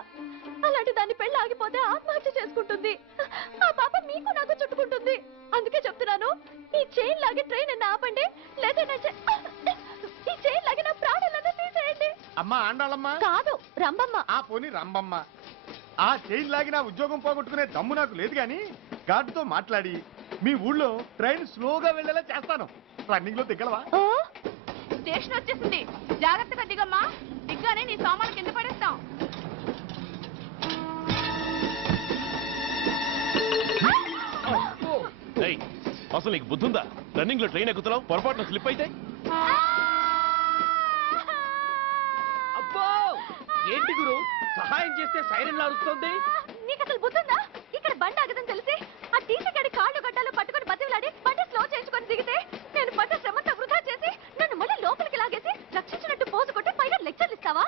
అలాంటి దాన్ని పెళ్లి ఆగిపోతే ఆత్మహత్య చేసుకుంటుంది. ఆ పాప మీకు నాకు చుట్టుకుంటుంది. అందుకే చెప్తున్నాను, ఈ చైన్ లాగే ట్రైన్ అన్న ఆపండి, లేదా ఈ చైన్ లాగే నా ప్రాణాలను తీసేయండి. అమ్మా ఆండాళమ్మ కాదు, రంబమ్మ. ఆ పోని రంబమ్మ. ఆ చైన్ లాగి నా ఉద్యోగం పోగొట్టుకునే దమ్ము నాకు లేదు గాని గార్డుతో మాట్లాడి మీ ఊళ్ళో ట్రైన్ స్లోగా వెళ్ళేలా చేస్తాను. రన్నింగ్ లో దిగలవా? స్టేషన్ వచ్చేసింది, జాగ్రత్తగా దిగమ్మా. దిగ్గానే నీ సామాన్లు కింద పడేస్తాం. అసలు నీకు బుద్ధుందా? రన్నింగ్ లో ట్రైన్ ఎక్కుతున్నావు, పొరపాటున స్లిప్ అయితే? అబ్బో ఏంటి గురు, సహాయం చేస్తే సైరన్ అరుస్తుంది. నీకు అసలు బుద్ధుందా? ఇక్కడ బండి ఆగదని తెలిసి ఆ టీసీ గడి కాళ్ళు గడ్డలు పట్టుకొని బతిలాడి బండి స్లో చేయించుకొని దిగితే నేను పడ్డ శ్రమంతా వృధా చేసి నన్ను మళ్ళీ లోపలికి లాగేసి రక్షించినట్టు పోజు కొట్టి పైగా లెక్చర్లు ఇస్తావా?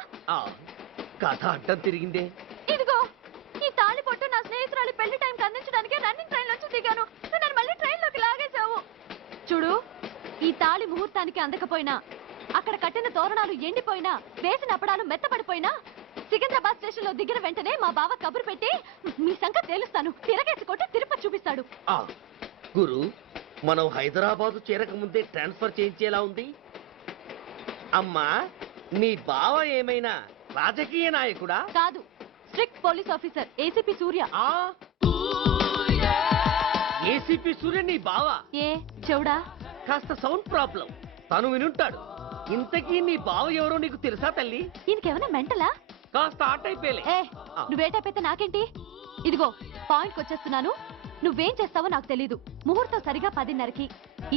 కథ అడ్డం తిరిగిందే. ఇదిగో ఈ తాళి పొట్టు నా స్నేహితురాలి పెళ్లి టైంకి అందించడానికి రన్నింగ్ ట్రైన్ నుంచి దిగాను. నన్ను మళ్ళీ ట్రైన్ లోకి లాగేశావు. చూడు, ఈ తాళి ముహూర్తానికి అందకపోయినా, అక్కడ కట్టిన తోరణాలు ఎండిపోయినా, వేసిన అప్పడాలు మెత్తపడిపోయినా, సికింద్రాబాద్ స్టేషన్ లో దిగిన వెంటనే మా బావ కబురు పెట్టి మీ సంగతి తేలుస్తాను, తిరగేసి కొట్టి తిరుపతి చూపిస్తాడు. గురు, మనం హైదరాబాద్ చేరక ముందే ట్రాన్స్ఫర్ చేయించేలా ఉంది. అమ్మా, నీ బావ ఏమైనా రాజకీయ నాయకుడా? కాదు, స్ట్రిక్ట్ పోలీస్ ఆఫీసర్, ఏసీపీ సూర్య. ఏసీపీ సూర్య నీ బావ? ఏ చెవుడా? కాస్త సౌండ్ ప్రాబ్లం, తను వినుంటాడు. ఇంతకీ నీ బావ ఎవరో నీకు తెలుసా తల్లి? ఈయనకేమైనా మెంటలా? కాస్త ఆ టైపేలే. నువ్వే టైప్ నాకేంటి? ఇదిగో పాయింట్కి వచ్చేస్తున్నాను. నువ్వేం చేస్తావో నాకు తెలీదు. ముహూర్తం సరిగా 10:30కి.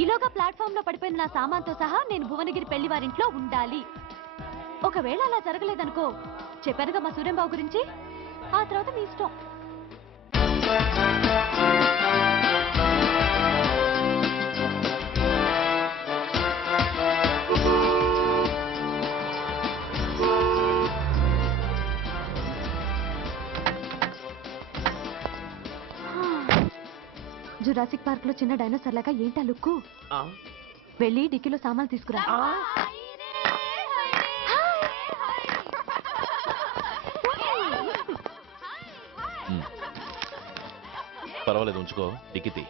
ఈలోగా ప్లాట్ఫామ్ లో పడిపోయిన నా సామాన్తో సహా నేను భువనగిరి పెళ్లి వారింట్లో ఉండాలి. ఒకవేళ అలా జరగలేదనుకో, చెప్పానుగా మా సూర్యంబాబు గురించి, ఆ తర్వాత మీ ఇష్టం. జురాసిక్ పార్క్ లో చిన్న డైనోసార్ లాగా ఏంటా లుక్కు? వెళ్ళి డిక్కీలో సామాన్లు తీసుకురా. పర్వాలేదు, ఉంచుకో. డిక్కితి.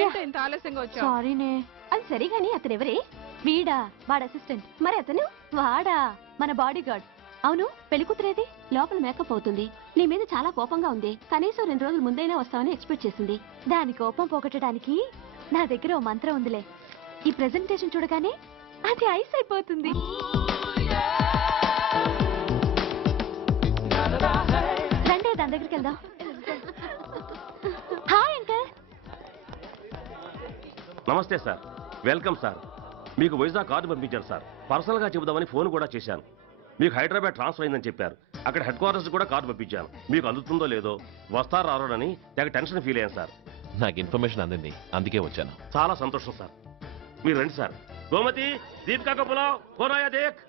ఏంటి ఇంత ఆలస్యంగా వచ్చావు? సారీనే. అది సరిగాని అతను ఎవరే? వీడా, వాడు అసిస్టెంట్. మరి అతను? వాడా, మన బాడీ గార్డ్. అవును, పెళ్లి కూతురేది? లోపల మేకప్ అవుతుంది. నీ మీద చాలా కోపంగా ఉంది. కనీసం 2 రోజుల ముందైనా వస్తామని ఎక్స్పెక్ట్ చేసింది. దాని కోపం పోగొట్టడానికి నా దగ్గర ఓ మంత్రం ఉందిలే. ఈ ప్రెజెంటేషన్ చూడగానే అది ఐస్ అయిపోతుంది. రండి, దాని దగ్గరికి వెళ్దాం. Hi uncle. నమస్తే సార్, వెల్కమ్ సార్. మీకు వైజాగ్ కార్డు పంపించారు సార్. పర్సనల్గా చెబుదామని ఫోన్ కూడా చేశాను. మీకు హైదరాబాద్ ట్రాన్స్ఫర్ అయిందని చెప్పారు. అక్కడ హెడ్ క్వార్టర్స్ కూడా కార్డు పంపించాను. మీకు అందుతుందో లేదో, వస్తారో రారోనని తెగ టెన్షన్ ఫీల్ అయ్యాను సార్. నాకు ఇన్ఫర్మేషన్ అందింది, అందుకే వచ్చాను. చాలా సంతోషం సార్. మీరు రండి సార్. గోమతి, దీపికా కపులావ్, కోనాయా దేక్.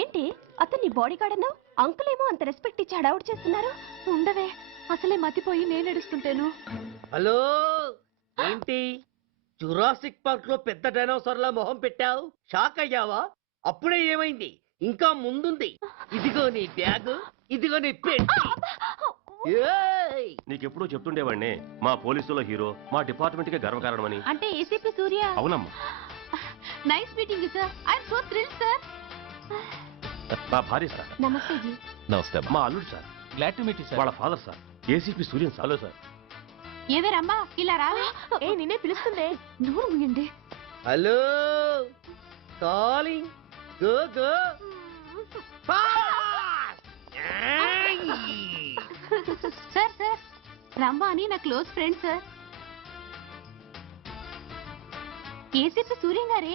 ఏంటి అతను నీ బాడీ గార్డ్ అన్నావు? అంకుల్ ఏమో అంత రెస్పెక్ట్ ఇచ్చి హడావుడు చేస్తున్నారు. ఉండవే, అసలే మతిపోయి నేను ఎడుస్తుంటాను. హలో, ఏంటి జురాసిక్ పార్క్ లో పెద్ద డైనోసార్ లా మొహం పెట్టావు? షాక్ అయ్యావా? అప్పుడే ఏమైంది? ఇంకా ముందుంది. ఇదిగో నీ బ్యాగ్, ఇదిగో నీ పెట్టి. నీకెప్పుడు చెప్తుండేవాడిని, మా పోలీసులో హీరో, మా డిపార్ట్మెంట్ కే గర్వకారణమని. అంటే ఏసీపీ సూర్య? అవునమ్మా. Nice meeting sir. I am so thrilled sir. మా భార్య సార్. నమస్తే జీ. నమస్తే. మా అల్లుడు sir. Glad to meet you sir. వాళ్ళ father sir, ACP Suryan sir. Hello sir. ఏవే రమ్మా ఇలా రావే. ఏ నిన్నే పిలుస్తుందే. నోరు మూయండి. Hello calling go go sir sir రమ్మా అని నా close friend sir. ACP Suryam గారే.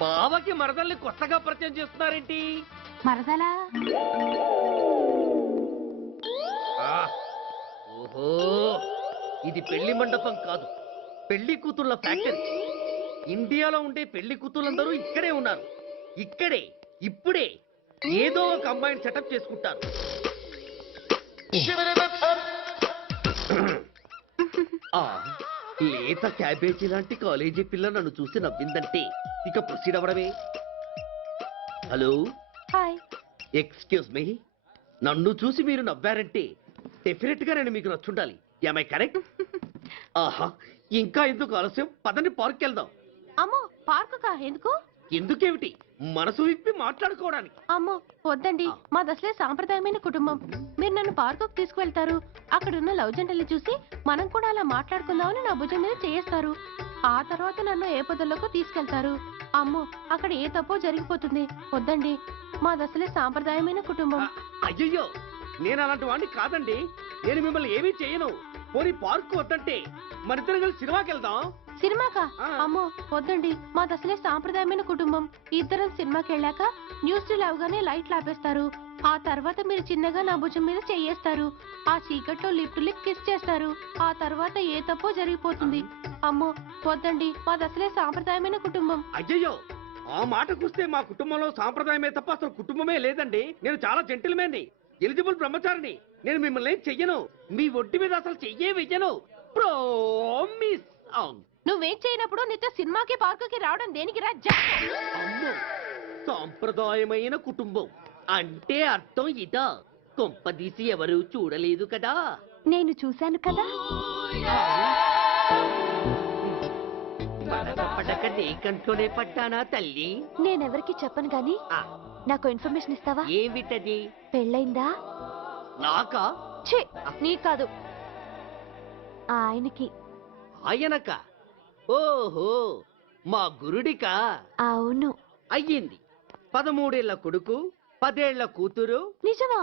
బావకి మరదల్ని కొత్తగా పరిచయం చేస్తున్నారేంటి? మరదలా? ఓహో, ఇది పెళ్లి మండపం కాదు, పెళ్లి కూతుళ్ళ ఫ్యాక్టరీ. ఇండియాలో ఉండే పెళ్లి కూతుళ్ళందరూ ఇక్కడే ఉన్నారు. ఇక్కడే ఇప్పుడే ఏదో ఒక అమ్మాయిని సెటప్ చేసుకుంటారు. లేత క్యాబేజీ లాంటి కాలేజీ పిల్ల నన్ను చూసి నవ్విందంటే ఇక ప్రొసీడ్ అవ్వడమే. Hello, hi. ఎక్స్క్యూజ్ మీ, నన్ను చూసి మీరు నవ్వారంటే డెఫినెట్ గా నేను మీకు నచ్చుండాలి. Am I correct? ఆహా, ఇంకా ఎందుకు ఆలస్యం? పదండి పార్క్ వెళ్దాం. అమ్మో పార్కుకా? ఎందుకు? ఎందుకేమిటి, మనసు విప్పి మాట్లాడుకోవడానికి. అమ్మో వద్దండి, మాది అసలే సాంప్రదాయమైన కుటుంబం. మీరు నన్ను పార్కుకు తీసుకువెళ్తారు, అక్కడున్న లవ్ జంటలు చూసి మనం కూడా అలా మాట్లాడుకుందామని నా భుజం మీద చేస్తారు. ఆ తర్వాత నన్ను ఏ పొదల్లోకి తీసుకెళ్తారు. అమ్మో అక్కడ ఏ తప్పో జరిగిపోతుంది. వద్దండి, మాది అసలే సాంప్రదాయమైన కుటుంబం. అయ్యయ్యో, నేను అలాంటి వాడిని కాదండి. నేను మిమ్మల్ని ఏమీ చేయను. పోనీ పార్క్ వద్దంటే మరిద్దరం కలిసి సినిమాకి వెళ్దాం. సినిమాకా? అమ్మో వద్దండి, మాది అసలే సాంప్రదాయమైన కుటుంబం. ఇద్దరం సినిమాకి వెళ్ళాక న్యూస్ అవగానే లైట్లు ఆపేస్తారు. ఆ తర్వాత మీరు చిన్నగా నా భుజం మీద చెయ్యేస్తారు. ఆ చీకట్లో లిప్ కిస్ చేస్తారు. ఆ తర్వాత ఏ తప్పో జరిగిపోతుంది. అమ్మో వద్దండి, మాది అసలే సాంప్రదాయమైన కుటుంబం. అయ్యయ్యో, ఆ మాటకొస్తే మా కుటుంబంలో సాంప్రదాయమే తప్ప అసలు కుటుంబమే లేదండి. నేను చాలా జెంటిల్మెన్ని, ఎలిజిబుల్ బ్రహ్మచారిని. నేను మిమ్మల్ని ఏం చెయ్యను. మీ ఒంటి మీద అసలు చెయ్యే వెయ్యను. ప్రామిస్. నువ్వేం చేయనప్పుడు నీతో సినిమాకి పార్కుకి రావడం దేనికి రా? అమ్మో, సాంప్రదాయమైన కుటుంబం అంటే అర్థం ఇదా? కొంపదీసి ఎవరు చూడలేదు కదా? నేను చూశాను కదా. పడక నీ కంట్లోనే పడ్డానా తల్లి? నేనెవరికి చెప్పను గాని నాకు ఇన్ఫర్మేషన్ ఇస్తావా? ఏమిటది? పెళ్ళైందా? నాకా? ఛీ, నీ కాదు, ఆయనకి. ఆయనక? ఓహో, మా గురుడికా? అవును. అయ్యింది. 13 ఏళ్ల కొడుకు, 10 ఏళ్ల కూతురు. నిజమా?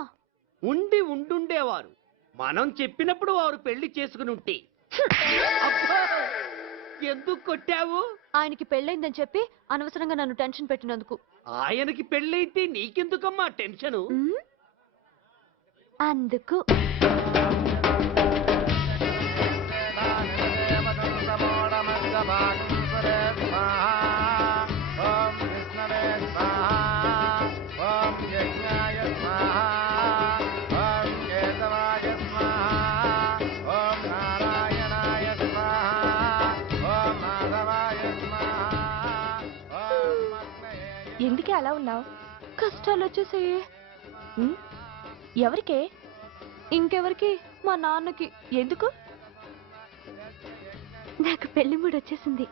ఉండుండేవారు. మనం చెప్పినప్పుడు వారు పెళ్లి చేసుకుని ఉంటే. అబ్బా, ఎందుకు కొట్టావు? ఆయనకి పెళ్ళైందని చెప్పి అనవసరంగా నన్ను టెన్షన్ పెట్టినందుకు. ఆయనకి పెళ్ళైతే నీకెందుకమ్మా టెన్షను? అందుకు. ఎందుకే అలా ఉన్నావు? కష్టాలు వచ్చేసాయి. ఎవరికే? ఇంకెవరికి? మా నాన్నకి. ఎందుకు? నాకు పెళ్లి మూడు వచ్చేసింది.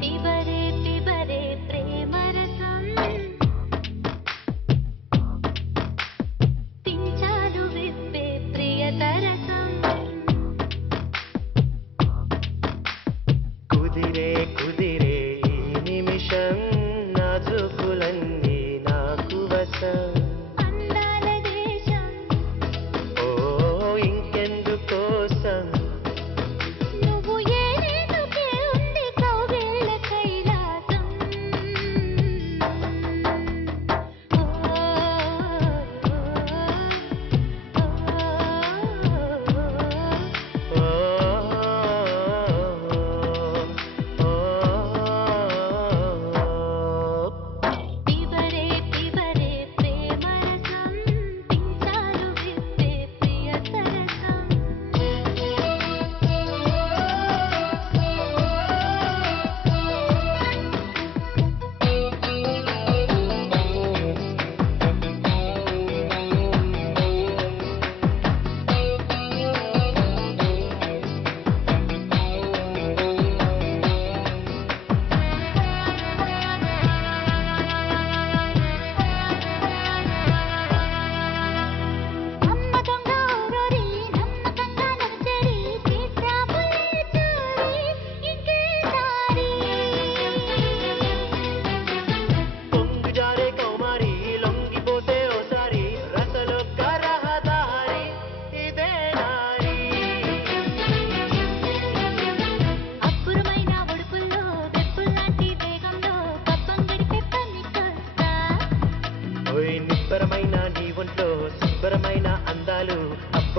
పిబరే పిబరే ప్రేమ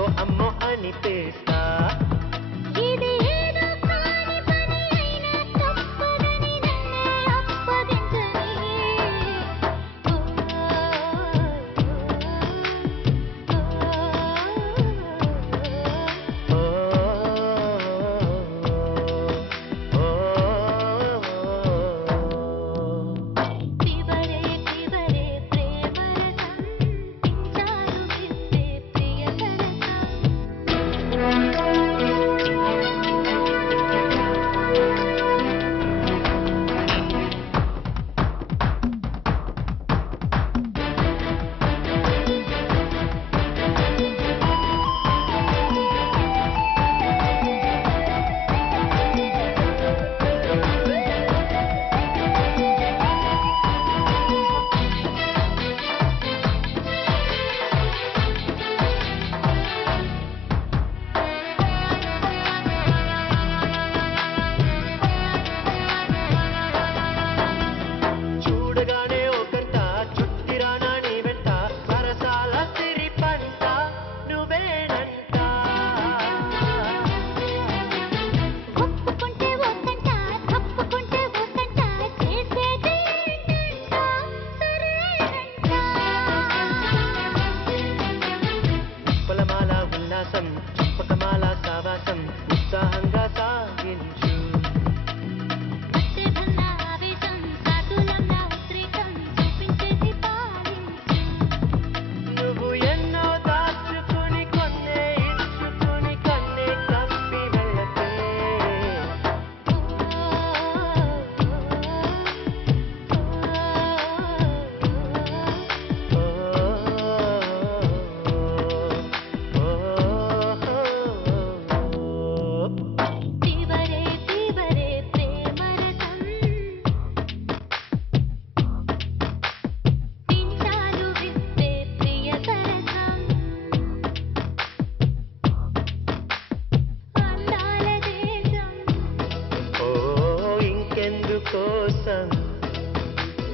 ఓ అమ్మో అని పేస్తా ఇది ఏదో కాని పని అయినా తప్పదని నన్నే అప్పగించని తివరే తివరే ప్రేమరసం పించారు విప్పే చూడగానే ఒకట చుట్టిరానా నీ వెంట సరసాల సిరి పంట నువ్వేనంట ఒప్పుకుంటే ఒక్కంట తప్పుకుంటే ఒక్కంట చేసేది ఏంటంట సరేనంట పులమాల ఉల్లాసం పుప్పకమాల సావాసం ఉత్సాహంగా సాగించు అత్తెదన్న ఆవేశం సాటులన్న ఉద్రేకం చూపించేసి పాలించు నువ్వు ఎన్నో దాచుకుని కొన్నే ఇచ్చుకుని కన్నే కప్పి వెళ్ళతే తివరే తివరే ప్రేమరసం పించాలు విప్పే ప్రియ సరసం అందాల దేశం ఓ ఇంకెందుకోసం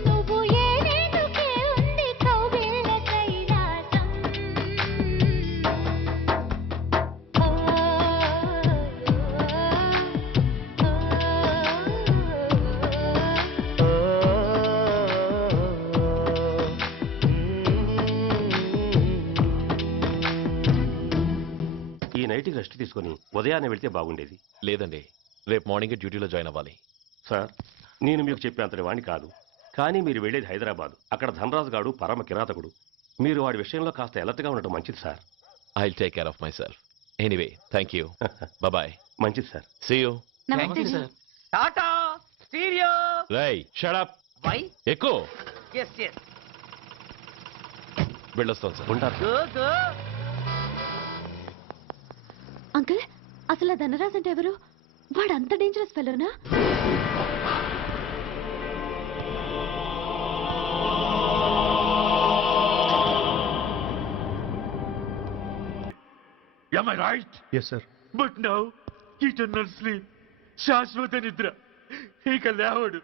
నువ్వు ఏనేందుకే ఉంది కౌగిళ్ళ కైలాసం ఈ నైట్కి రెస్ట్ తీసుకొని ఉదయాన్నే వెళ్తే బాగుండేది. లేదండి, రేపు మార్నింగ్ డ్యూటీలో జాయిన్ అవ్వాలి. సార్, నేను మీకు చెప్పేంతటి వాణ్ణి కాదు, కానీ మీరు వెళ్ళేది హైదరాబాద్. అక్కడ ధనరాజు గాడు పరమ కిరాతకుడు. మీరు వాడి విషయంలో కాస్త ఎలర్ట్గా ఉండటం మంచిది sir. I will take care of myself. Anyway, thank you. Bye. మంచిది సార్. See you. నమస్తే సార్. టాటా స్టీరియో. రై షట్ అప్. వై? ఎక్కువ ఎస్ ఎస్. వెళ్ళొస్తాను సార్. ఉంటారు. Go go. అంకుల్, అసలు ఆ ధనరాజ్ అంటే ఎవరు? వాడు అంత డేంజరస్ ఫెలోనా? Am I right? Yes, sir. But now, eternal sleep. శాశ్వత నిద్ర. ఇక లేవడు.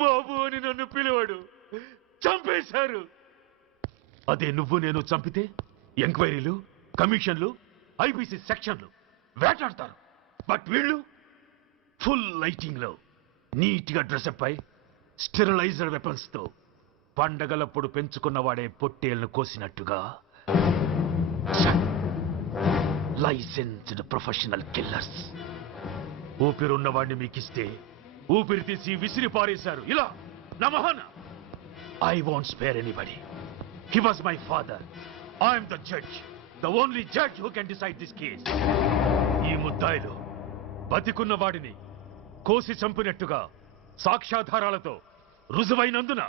బాబు అని నన్ను పిలవడు. చంపేశారు. అదే నువ్వు నేను చంపితే ఎంక్వైరీలు, కమిషన్లు, ఐపీసీ సెక్షన్లు వేటాడతారు. బట్ వీళ్ళు ఫుల్ లైటింగ్ లో నీట్ గా డ్రెస్అప్ అయి స్టెరిలైజర్ వెపన్స్ తో పండగలప్పుడు పెంచుకున్నవాడే పొట్టేళ్లను కోసినట్టుగా లైసెన్స్డ్ ప్రొఫెషనల్ కిల్లర్స్. ఊపిరున్నవాడిని మీకిస్తే ఊపిరి తీసి విసిరి పారేశారు. ఇలా నమహన. I won't spare anybody. He was my father. I'm the judge, the only judge who can decide this case. ఈ ముద్దాయిలు బతికున్న వాడిని కోసి చంపినట్టుగా సాక్ష్యాధారాలతో రుజువైనందున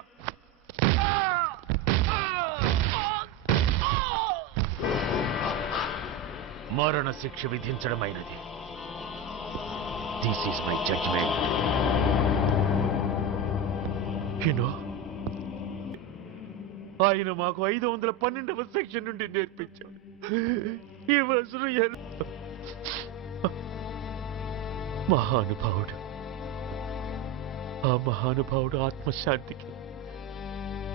మరణ శిక్ష విధించడమైనది. This is my judgement. ఆయన మాకు 512వ సెక్షన్ నుండి నేర్పించాడు. He was real. మహానుభావుడు. ఆ మహానుభావుడు ఆత్మశాంతికి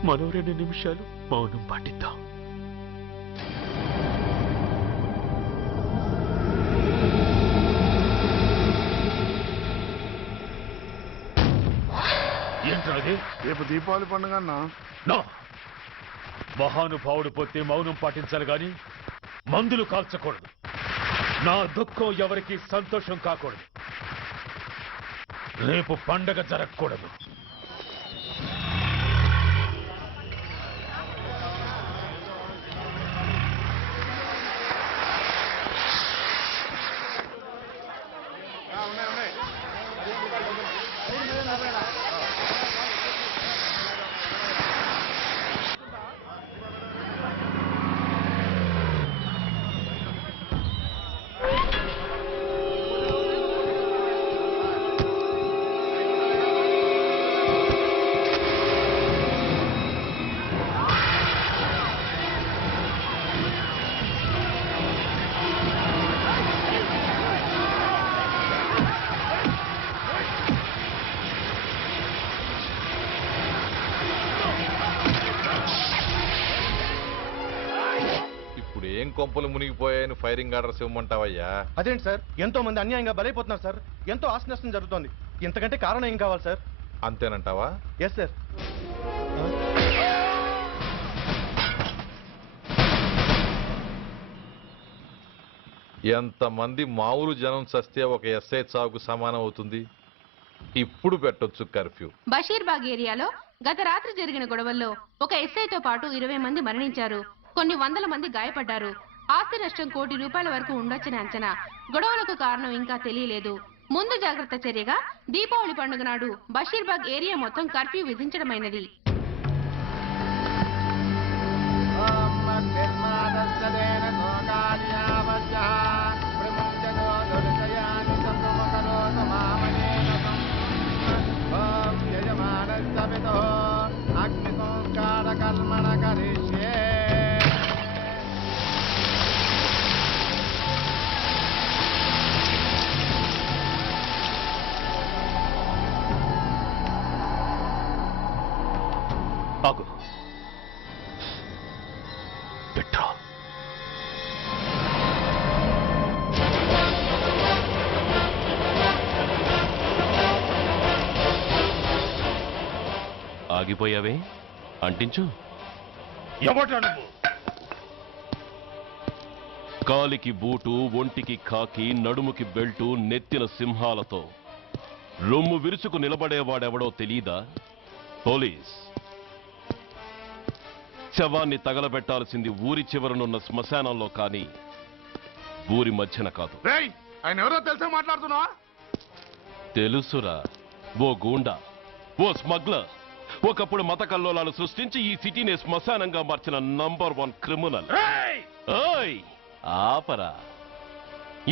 మరో 2 నిమిషాలు మౌనం పాటిద్దాం. రేపు దీపావళి పండుగ అన్నా. నో మహానుభావుడు పోతే మౌనం పాటించాలి గాని మందులు కాల్చకూడదు. నా దుఃఖం ఎవరికి సంతోషం కాకూడదు. రేపు పండగ జరగకూడదు. కొంపలు మునిగిపోయాయని ఫైరింగ్ ఆర్డర్స్ ఇవ్వమంటావయ్యా? అదేంటి సార్, ఎంతో మంది అన్యాయంగా బలైపోతున్నారు సార్. ఎంతో ఆస్తి నష్టం జరుగుతోంది. ఇంతకంటే కారణం ఏం కావాలి సార్? అంతేనంటావా? Yes sir. ఎంతమంది మామూలు జనం చస్తే ఒక ఎస్ఐ చావుకు సమానం అవుతుంది. ఇప్పుడు పెట్టొచ్చు కర్ఫ్యూ. బషీర్బాగ్ ఏరియాలో గత రాత్రి జరిగిన గొడవల్లో ఒక ఎస్ఐతో పాటు 20 మంది మరణించారు. కొన్ని వందల మంది గాయపడ్డారు. ఆస్తి నష్టం ₹1 కోటి వరకు ఉండొచ్చని అంచనా. గొడవలకు కారణం ఇంకా తెలియలేదు. ముందు జాగ్రత్త చర్యగా దీపావళి పండుగ నాడు బషీర్బాగ్ ఏరియా మొత్తం కర్ఫ్యూ విధించడమైనది. ఆగు. పెట్రా. ఆగిపోయావే, అంటించు. ఎవడ్రా నువ్వు? కాలికి బూటు, ఒంటికి కాకి, నడుముకి బెల్టు, నెత్తిన సింహాలతో రొమ్ము విరుచుకు నిలబడేవాడెవడో తెలీదా? పోలీస్. శవాన్ని తగలబెట్టాల్సింది ఊరి చివరనున్న శ్మశానంలో కానీ ఊరి మధ్యన కాదు. ఆయన ఎవరో తెలిసే మాట్లాడుతున్నావా? తెలుసురా, ఓ గూండా, ఓ స్మగ్లర్, ఒకప్పుడు మత కల్లోలాలు సృష్టించి ఈ సిటీని శ్మశానంగా మార్చిన నంబర్ 1 క్రిమినల్. ఓయ్ ఆపరా.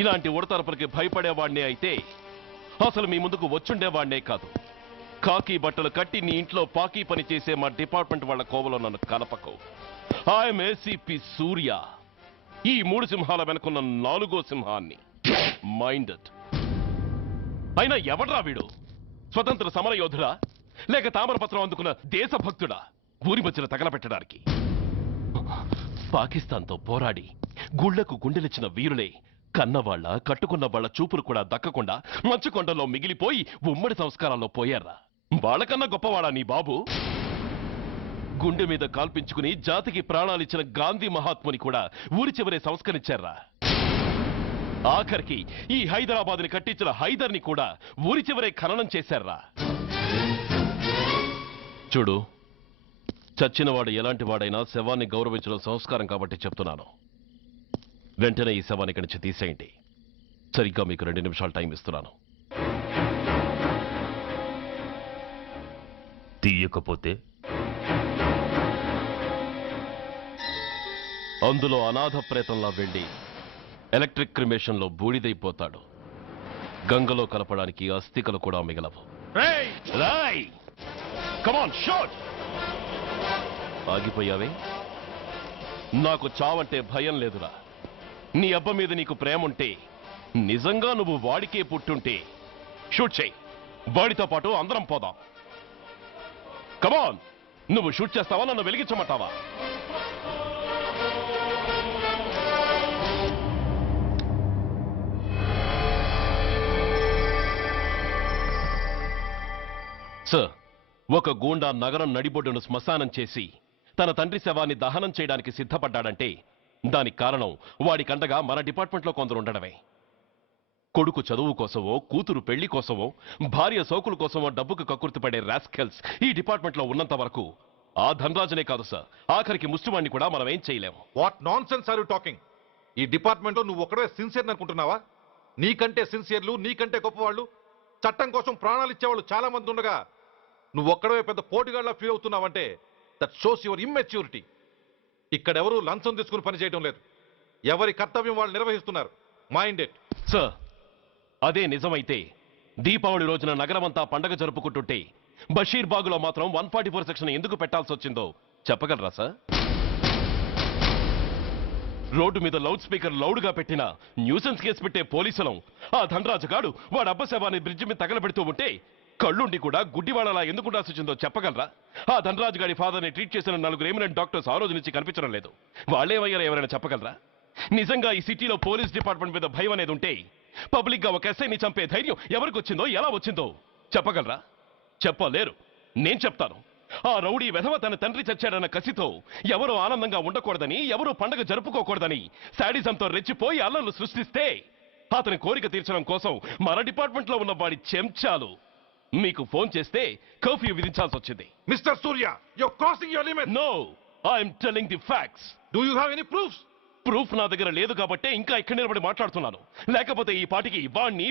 ఇలాంటి ఉడతరపులకి భయపడేవాడినే అయితే అసలు మీ ముందుకు వచ్చుండేవాడినే కాదు. కాకి బట్టలు కట్టి నీ ఇంట్లో పాకీ పని చేసే మా డిపార్ట్మెంట్ వాళ్ళ కోవలో నన్ను కలపకు. ఐఎమ్ ఏసీపీ సూర్య. ఈ 3 సింహాల వెనుకున్న 4వ సింహాన్ని. మైండెడ్. అయినా ఎవడ్రా వీడు? స్వతంత్ర సమర యోధుడా లేక తామరపత్రం అందుకున్న దేశభక్తుడా ఊరి మధ్యన తగలబెట్టడానికి? పాకిస్తాన్తో పోరాడి గుళ్లకు గుండెలిచ్చిన వీరులే కన్నవాళ్ల కట్టుకున్న వాళ్ల చూపులు కూడా దక్కకుండా మంచుకొండలో మిగిలిపోయి ఉమ్మడి సంస్కారాల్లో పోయారా? వాళ్ళకన్నా గొప్పవాడా నీ బాబు? గుండె మీద కాల్పించుకుని జాతికి ప్రాణాలిచ్చిన గాంధీ మహాత్ముని కూడా ఊరి చివరే సంస్కరించారా? ఆఖరికి ఈ హైదరాబాద్ని కట్టించిన హైదర్ని కూడా ఊరి చివరే ఖననం చేశారా? చూడు, చచ్చినవాడు ఎలాంటి వాడైనా శవాన్ని గౌరవించడం సంస్కారం కాబట్టి చెప్తున్నాను. వెంటనే ఈ శవాన్ని ఇక్కడి నుంచి తీసేయండి. సరిగ్గా మీకు 2 నిమిషాలు టైం ఇస్తున్నాను. తీయకపోతే అందులో అనాథ ప్రేతంలా వెళ్లి ఎలక్ట్రిక్ క్రిమేషన్లో బూడిదైపోతాడు. గంగలో కలపడానికి అస్థికలు కూడా మిగలవు. రాయ్! Come on, shoot! ఆగిపోయావే? నాకు చావంటే భయం లేదురా. నీ అబ్బ మీద నీకు ప్రేమ ఉంటే, నిజంగా నువ్వు వాడికే పుట్టుంటే షూట్ చేయి. వాడితో పాటు అందరం పోదాం. కమాన్, నువ్వు షూట్ చేస్తావా, నన్ను వెలిగించమంటావా? సార్, ఒక గూండా నగరం నడిబొడ్డును శ్మశానం చేసి తన తండ్రి శవాన్ని దహనం చేయడానికి సిద్ధపడ్డాడంటే దానికి కారణం వాడికండగా మన డిపార్ట్మెంట్లో కొందరు ఉండడమే. కొడుకు చదువు కోసమో, కూతురు పెళ్లి కోసమో, భార్య సోకుల కోసమో డబ్బుకు కక్కుర్తిపడే రాస్కెల్స్ ఈ డిపార్ట్మెంట్లో ఉన్నంత వరకు ఆ ధనరాజునే కాదు సార్, ఆఖరికి ముష్టివాణ్ణి కూడా మనం ఏం చేయలేము. What nonsense are you talking? ఈ డిపార్ట్మెంట్లో నువ్వు ఒక్కడే సిన్సియర్ అనుకుంటున్నావా? నీకంటే సిన్సియర్లు, నీకంటే గొప్పవాళ్ళు, చట్టం కోసం ప్రాణాలు ఇచ్చేవాళ్ళు చాలా మంది ఉండగా నువ్వు ఒక్కడే పెద్ద పోటీగాళ్ళ ఫీల్ అవుతున్నావంటే దట్ షోస్ యువర్ ఇమ్మెచ్యూరిటీ. ఇక్కడెవరూ లంచం తీసుకుని పనిచేయడం లేదు. ఎవరి కర్తవ్యం వాళ్ళు నిర్వహిస్తున్నారు. Mind it. సార్, అదే నిజమైతే దీపావళి రోజున నగరమంతా పండగ జరుపుకుంటుంటే బషీర్ బాగులో మాత్రం 144 సెక్షన్ ఎందుకు పెట్టాల్సి వచ్చిందో చెప్పగలరా సార్? రోడ్డు మీద లౌడ్ స్పీకర్ లౌడ్గా పెట్టిన న్యూసెన్స్ కేసు పెట్టే పోలీసులం ఆ ధనరాజు గాడు వాడు అబ్బ శవాన్ని బ్రిడ్జి మీద తగలబెడుతూ ఉంటే కళ్ళుండి కూడా గుడ్డివాడలా ఎందుకు ఉండాల్సి వచ్చిందో చెప్పగలరా? ఆ ధనరాజు గాడి ఫాదర్ని ట్రీట్ చేసిన 4 ఎమినెంట్ డాక్టర్స్ ఆ రోజు నుంచి కనిపించడం లేదు. వాళ్ళేమయ్యారో ఎవరైనా చెప్పగలరా? నిజంగా ఈ సిటీలో పోలీస్ డిపార్ట్మెంట్ మీద భయం అనేది ఉంటే పబ్లిక్ గా ఒక ఎస్ఐని చంపే ధైర్యం ఎవరికి వచ్చిందో, ఎలా వచ్చిందో చెప్పగలరా? చెప్పలేరు. నేను చెప్తాను. ఆ రౌడీ వెధవ తన తండ్రి చచ్చాడన్న కసితో ఎవరూ ఆనందంగా ఉండకూడదని, ఎవరూ పండగ జరుపుకోకూడదని శాడిజంతో రెచ్చిపోయి అల్లర్లు సృష్టిస్తే అతని కోరిక తీర్చడం కోసం మన డిపార్ట్మెంట్ లో ఉన్న వాడి చెంచాలు మీకు ఫోన్ చేస్తే కర్ఫ్యూ విధించాల్సి వచ్చింది. Mister Surya, you're crossing your limit. No, I'm telling the facts. Do you have any proofs? Proof నా దగ్గర లేదు కాబట్టే ఇంకా ఇక్కడ నిలబడి మాట్లాడుతున్నాను. లేకపోతే ఈ పాటికి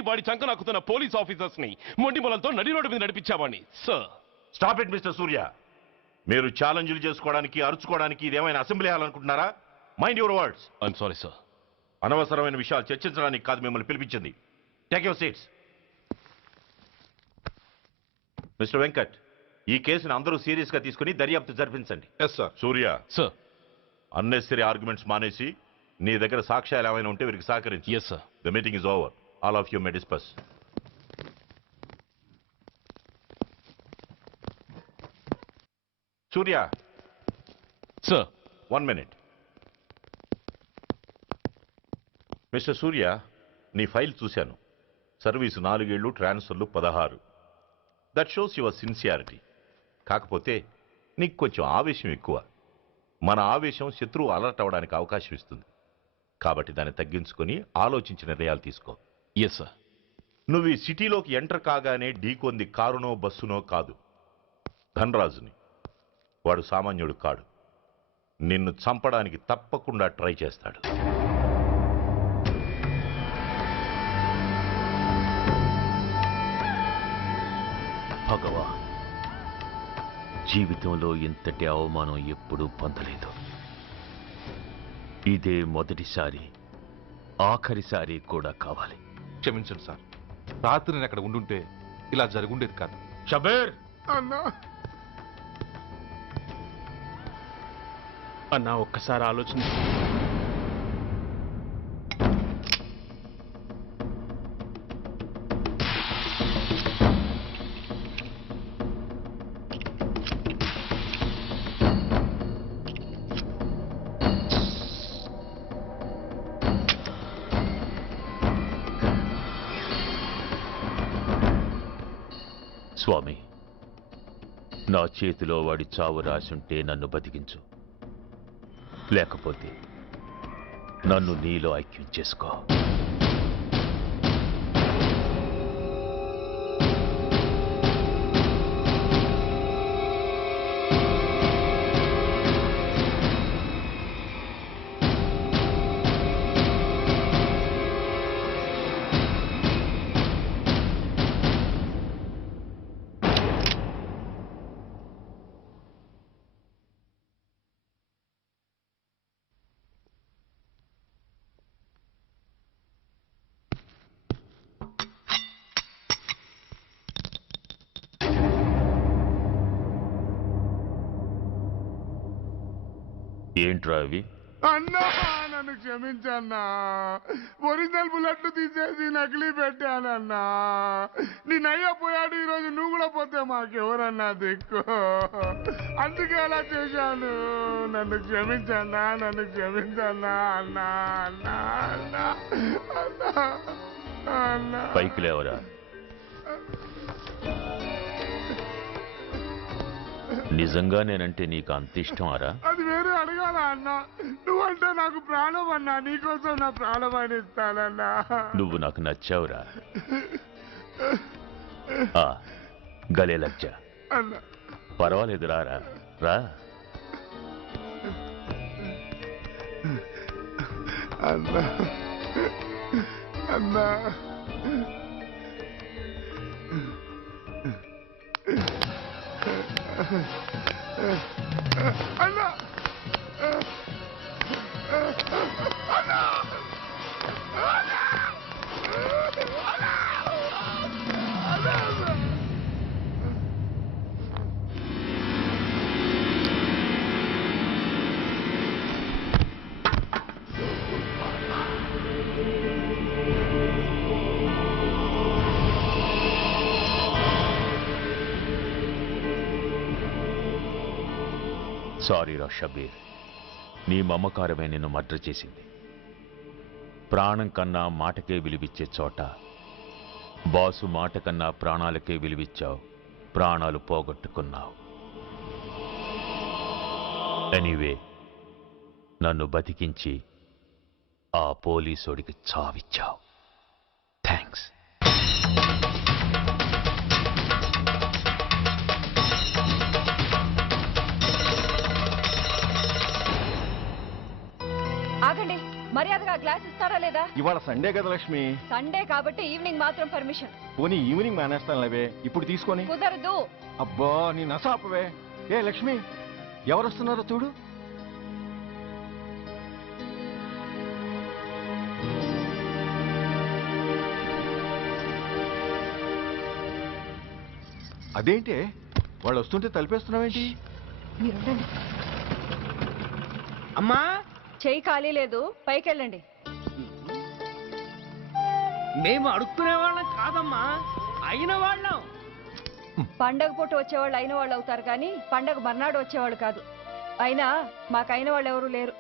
వాడి చంకనాకుతున్న పోలీస్ ఆఫీసర్స్ ని మొండి మొలలతో నడి రోడ్డు మీద నడిపించావాణ్ణి. Sir, stop it mister Surya. మీరు ఛాలెంజ్లు చేసుకోవడానికి, అరుచుకోవడానికి ఇదేమైనా అసెంబ్లీ హాల్ అనుకుంటున్నారా? Mind your words. I'm sorry sir. అనవసరమైన విషయాలు చర్చించడానికి కాదు మిమ్మల్ని పిలిపించింది. Take your seats. Mister Venkat, ఈ కేసును అందరూ సీరియస్ గా తీసుకుని దర్యాప్తు జరిపించండి. సూర్య సార్, అన్నెసరీ ఆర్గ్యుమెంట్స్ మానేసి నీ దగ్గర సాక్ష్యాలు ఏమైనా ఉంటే వీరికి సహకరించు. Yes sir. The meeting is over. All of you may discuss. Surya. Sir. 1 minute. Mister Surya, నీ ఫైల్ చూశాను. సర్వీసు 4 ఏళ్ళు, ట్రాన్స్ఫర్లు 16. That shows your sincerity. కాకపోతే నీకు కొంచెం ఆవేశం ఎక్కువ. మన ఆవేశం శత్రువు అలర్ట్ అవ్వడానికి అవకాశం ఇస్తుంది. కాబట్టి దాన్ని తగ్గించుకొని ఆలోచించి నిర్ణయాలు తీసుకో. Yes sir. నువ్వు ఈ సిటీలోకి ఎంటర్ కాగానే ఢీకొంది కారునో బస్సునో కాదు, ధనరాజుని. వాడు సామాన్యుడు కాడు. నిన్ను చంపడానికి తప్పకుండా ట్రై చేస్తాడు. భగవాన్, జీవితంలో ఇంతటి అవమానం ఎప్పుడూ పొందలేదు. ఇదే మొదటిసారి, ఆఖరిసారి కూడా కావాలి. క్షమించండి సార్. రాత్రి నేను అక్కడ ఉండుంటే ఇలా జరుగుండేది కాదు. షబీర్ అన్నా అన్నా, ఒక్కసారి ఆలోచించు. స్వామి, నా చేతిలో వాడి చావు రాసుంటే నన్ను బతికించు, లేకపోతే నన్ను నీలో ఐక్యం చేసుకో. ఏంట్రా అవి? అన్నా, నన్ను క్షమించన్నా. ఒరిజినల్ బుల్లెట్లు తీసేసి నకిలీ పెట్టానన్నా. నేను అయ్యా పోయాడు, ఈరోజు నువ్వు కూడా పోతే మాకెవరన్నా దిక్కు. అందుకే అలా చేశాను. నన్ను క్షమించన్నా, నన్ను క్షమించన్నా. అన్నా అన్నా అన్నా అన్నా అన్నా. పైకి లేవరా. నిజంగా నేనంటే నీకు అంత ఇష్టం అరా? అది వేరే అడగాల అన్న. నువ్వంటే నాకు ప్రాణం అన్నా. నీకోసం నా ప్రాణం అని ఇస్తానన్నా. నువ్వు నాకు నచ్చావురా. గలే లజ్జ. అన్నా పర్వాలేదు రారా రా. అన్నా అన్నా అన్నా అన్నా సారీ రా షబీర్, నీ మమకారమే నిన్ను మర్డర్ చేసింది. ప్రాణం కన్నా మాటకే విలువిచ్చే చోట బాసు మాట కన్నా ప్రాణాలకే విలువిచ్చావు. ప్రాణాలు పోగొట్టుకున్నావు. ఎనీవే, నన్ను బతికించి ఆ పోలీసోడికి చావిచ్చావు. థ్యాంక్స్. ఆగండి, మర్యాదగా గ్లాస్ ఇస్తారా లేదా? ఇవాళ సండే కదా లక్ష్మి. సండే కాబట్టి ఈవినింగ్ మాత్రం పర్మిషన్. పోనీ ఈవినింగ్ మానేస్తాను లేవే, ఇప్పుడు తీసుకొని. కుదరదు. అబ్బా నీ నసాపవే. ఏ లక్ష్మి, ఎవరు వస్తున్నారో చూడు. అదేంటి వాళ్ళు వస్తుంటే తలిపేస్తున్నావేంటి? అమ్మా చెయ్యి ఖాళీ లేదు, పైకెళ్ళండి. మేము అడుక్కునే వాళ్ళం కాదమ్మా, అయిన వాళ్ళం. పండగ పూట వచ్చేవాళ్ళు అయిన వాళ్ళు అవుతారు కానీ పండగ మర్నాడు వచ్చేవాళ్ళు కాదు. అయినా మాకైన వాళ్ళు ఎవరు లేరు.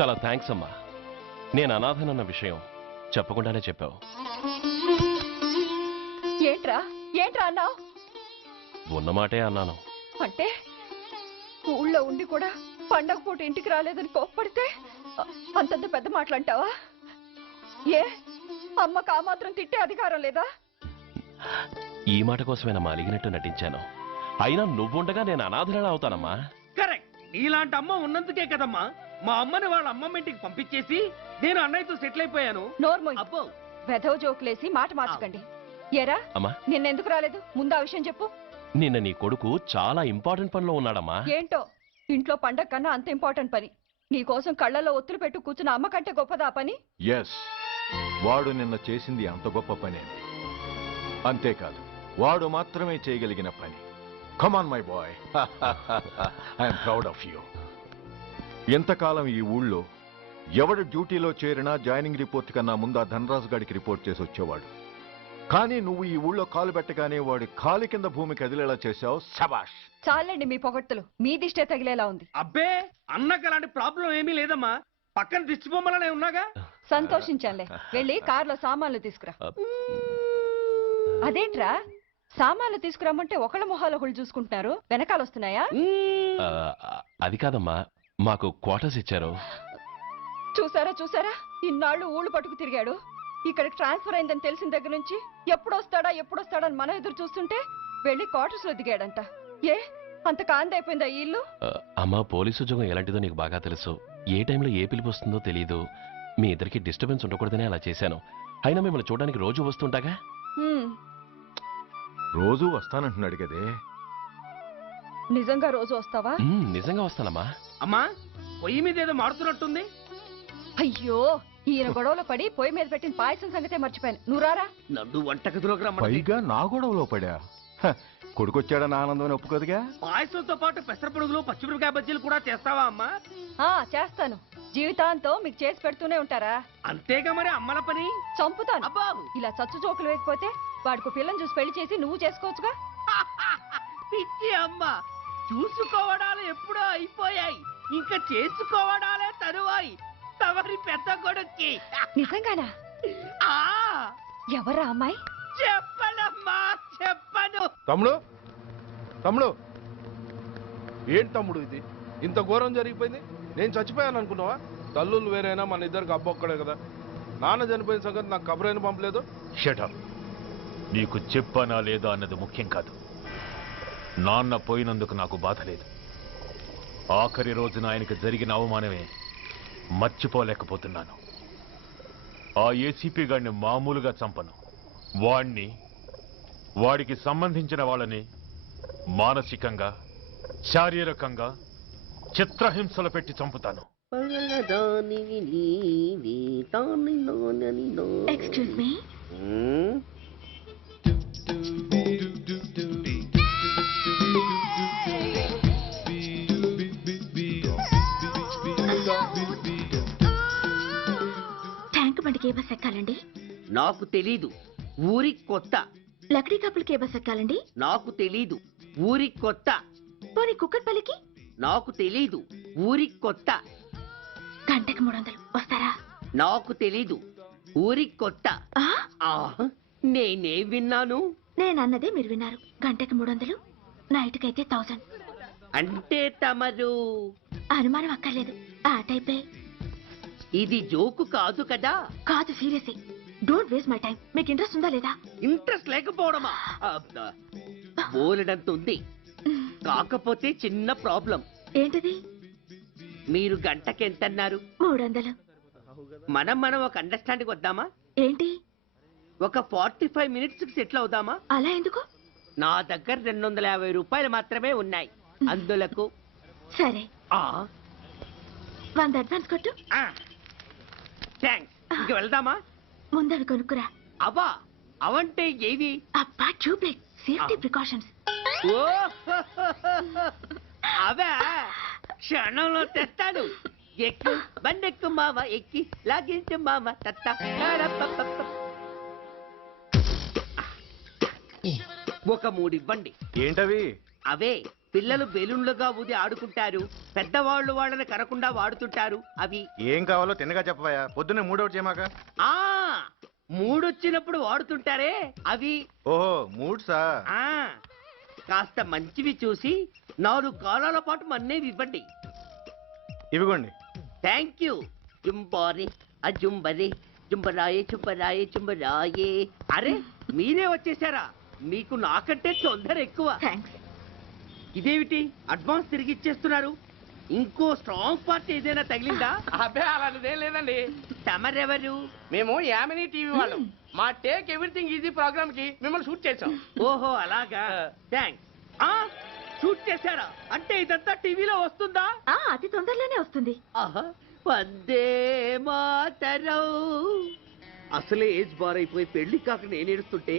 చాలా థ్యాంక్స్ అమ్మా. నేను అనాథనన్న విషయం చెప్పకుండానే చెప్పావు. ఏంట్రా ఏంట్రా అన్నావు? ఉన్నమాటే అన్నాను. అంటే ఊళ్ళో ఉండి కూడా పండగ పూట ఇంటికి రాలేదని కోప్పడితే అంతంత పెద్ద మాటలంటావా? ఏ అమ్మకు ఆ మాత్రం తిట్టే అధికారం లేదా? ఈ మాట కోసమేనమ్మా అలిగినట్టు నటించాను. అయినా నువ్వుండగా నేను అనాథనలా అవుతానమ్మా. కరెక్ట్. నీలాంటి అమ్మ ఉన్నందుకే కదమ్మా మా అమ్మని వాళ్ళ అమ్మమ్మ ఇంటికి పంపించేసి నేను అన్నయ్యతో సెటిల్ అయిపోయాను. నోర్మోయ్, వెధవ జోకులేసి మాట మార్చకండి. ఏరా అమ్మా, నిన్నెందుకు రాలేదు? ముందు ఆ విషయం చెప్పు. నిన్న నీ కొడుకు చాలా ఇంపార్టెంట్ పనిలో ఉన్నాడమ్మా. ఏంటో ఇంట్లో పండగ కన్నా అంత ఇంపార్టెంట్ పని. నీకోసం కళ్ళల్లో ఒత్తులు పెట్టు కూర్చున్న అమ్మ కంటే గొప్పదా పని? ఎస్, వాడు నిన్న చేసింది అంత గొప్ప పనే. అంతేకాదు, వాడు మాత్రమే చేయగలిగిన పని. Come on my boy, I'm proud of you. ఎంతకాలం ఈ ఊళ్ళో ఎవడు డ్యూటీలో చేరినా జాయినింగ్ రిపోర్ట్ కన్నా ముందు ఆ ధనరాజు గారికి రిపోర్ట్ చేసి వచ్చేవాడు. కానీ నువ్వు ఈ ఊళ్ళో కాలు పెట్టగానే వాడి కాలి కింద భూమి కదిలేలా చేశావు. శబాష్. చాలండి మీ పొగడ్తలు. మీ దిష్టే తగిలేలా ఉంది. అబ్బే అన్నకు అలాంటి ప్రాబ్లం ఏమీ లేదమ్మా, పక్కన దిష్టి బొమ్మలనే ఉన్నాగా. సంతోషించాలే. వెళ్ళి కార్లో సామాన్లు తీసుకురా. అదేంట్రా సామాన్లు తీసుకురమ్మంటే ఒకళ్ళ మొహాలు ఒకళ్ళు చూసుకుంటున్నారు, వెనకాల వస్తున్నాయా? అది కాదమ్మా, మాకు క్వార్టర్స్ ఇచ్చారు. చూసారా చూసారా, ఇన్నాళ్ళు ఊళ్ళు పట్టుకు తిరిగాడు. ఇక్కడికి ట్రాన్స్ఫర్ అయిందని తెలిసిన దగ్గర నుంచి ఎప్పుడొస్తాడా అని మనం ఎదురు చూస్తుంటే వెళ్ళి క్వార్టర్స్ లో దిగాడంట. ఏ అంత కాందైపోయిందా ఈ ఇల్లు? అమ్మా, పోలీసు ఉద్యోగం ఎలాంటిదో నీకు బాగా తెలుసు. ఏ టైంలో ఏ పిలుపు వస్తుందో తెలీదు. మీ ఇద్దరికి డిస్టర్బెన్స్ ఉండకూడదనే అలా చేశాను. అయినా మిమ్మల్ని చూడడానికి రోజు వస్తుంటాగా. రోజు వస్తానంటున్నాడు కదే. నిజంగా రోజు వస్తావా? నిజంగా వస్తానమ్మా. అమ్మా, పొయ్యి మీద ఏదో మారుతున్నట్టుంది. అయ్యో, ఈయన గొడవలో పడి పొయ్యి మీద పెట్టిన పాయసం సంగతే మర్చిపోయాను. నువ్వు రారా. నన్ను వంటగదిలోకి రమ్మని. పైగా నా గొడవలో పడా. కొడుకొచ్చాడని ఆనందం ఒప్పుకోదుగా. పాయసంతో పాటు పెసర పొడుగులు పచ్చిమిరపకాయ బజ్జీలు కూడా చేస్తావా అమ్మా? చేస్తాను. జీవితాంతం మీకు చేసి పెడుతూనే ఉంటారా? అంతేగా మరి అమ్మల పని. చంపుతాను. ఇలా చచ్చు జోకులు వేసిపోతే వాడికి పిల్లని చూసి పెళ్లి చేసి నువ్వు చేసుకోవచ్చుగా. పిచ్చి అమ్మ, చూసుకోవడాలు ఎప్పుడో అయిపోయాయి, ఇంకా చేసుకోవడాలే తరువాయి. తవరి పెద్ద కొడుక్కి. నిజంగానా? ఎవరా అమ్మాయి? చెప్పనమ్మా చెప్పను. తమ్ముడు తమ్ముడు ఏంటి తమ్ముడు ఇది ఇంత ఘోరం జరిగిపోయింది? నేను చచ్చిపోయాను అనుకున్నావా? తల్లులు వేరైనా మన ఇద్దరికి అబ్బొక్కడే కదా. నాన్న చనిపోయిన సంగతి నాకు కబురైన పంపలేదు. షటప్. నీకు చెప్పానా లేదా అన్నది ముఖ్యం కాదు. నాన్న పోయినందుకు నాకు బాధ లేదు. ఆఖరి రోజున ఆయనకి జరిగిన అవమానమే మర్చిపోలేకపోతున్నాను. ఆ ఏసీపీ గాడిని మామూలుగా చంపను. వాడికి సంబంధించిన వాళ్ళని మానసికంగా, శారీరకంగా చిత్రహింసలు పెట్టి చంపుతాను. Excuse me. ట్యాంక్ బండికి ఏ బస్ ఎక్కాలండి? నాకు తెలీదు, ఊరి కొత్త. లక్డీ కప్పులకి ఏ బస్ ఎక్కాలండి? నాకు తెలీదు, ఊరి కొత్త. పోనీ కుక్కట్పల్లికి? నాకు తెలీదు, ఊరి కొత్త. గంటకి 300 వస్తారా? నాకు తెలీదు, ఊరి కొత్త. నేనే విన్నాను. నేను అన్నదే మీరు విన్నారు. గంటకి 300, నైట్కి అయితే 1000. అంటే తమరు అనుమానం అక్కర్లేదు, ఆ టైపే. ఇది జోకు కాదు కదా? కాదు, serious. Don't waste my time. మీకు ఇంట్రెస్ట్ ఉందా లేదా? ఇంట్రెస్ట్ లేకపోవడమా? బోలెడంత ఉంది. కాకపోతే చిన్న ప్రాబ్లం. ఏంటిది? మీరు గంటకి ఎంతన్నారు? 300. మనం ఒక అండర్స్టాండింగ్ వద్దామా? ఏంటి? ఒక 45 మినిట్స్ సెటిల్ అవుదామా? అలా ఎందుకు? నా దగ్గర 250 రూపాయలు మాత్రమే ఉన్నాయి. అందులకు సరే, 100 అడ్వాన్స్ కొట్టు. థ్యాంక్స్. ఇంక వెళ్దామా? ముందవి కొనుక్కురా. అవా అవంటే ఏవి? అబ్బా, ట్యూబ్లైట్, సేఫ్టీ ప్రికాషన్స్. ఓ అవా, క్షణంలో తెస్తాను. ఎక్కు బండెక్కు మామ, ఎక్కి లాగించు మామ. తత్త ఒక 3 ఇవ్వండి. ఏంటవి? అవే పిల్లలు బెలూన్లుగా ఊది ఆడుకుంటారు, పెద్దవాళ్ళు వాళ్ళని కరకుండా వాడుతుంటారు. అవి ఏం కావాలో తిన్నగా చెప్పవా. పొద్దున్నే మూడోటి చేయమాక. ఆ మూడొచ్చినప్పుడు వాడుతుంటారే అవి. ఓహో, మూడ్సా? కాస్త మంచివి చూసి 4 కాలాల పాటు మన్నేవి ఇవ్వండి. ఇవిగోండి. Thank you. జుంబారి అజుంబరి జుంబరాయే చుంబరాయే చుంబరాయే. అరే, మీరే వచ్చేసారా? మీకు నాకంటే తొందర ఎక్కువ. ఇదేమిటి అడ్వాన్స్ తిరిగి ఇచ్చేస్తున్నారు? ఇంకో స్ట్రాంగ్ పార్ట్ ఏదైనా తగిలిందా? అబ్బే, అలాంటిదేం లేదండి. తమరెవరు? మేము యామినీ టీవీ వాళ్ళం. మా టేక్ ఎవ్రీథింగ్ ఈజీ ప్రోగ్రామ్ కి మిమ్మల్ని షూట్ చేసాం. ఓహో, అలాగా. థ్యాంక్స్. షూట్ చేశారా? అంటే ఇదంతా టీవీలో వస్తుందా? అతి తొందరలోనే వస్తుంది. వందే మాతరం. అసలే ఏజ్ బార్ అయిపోయి పెళ్లి కాక నేను ఏడుస్తుంటే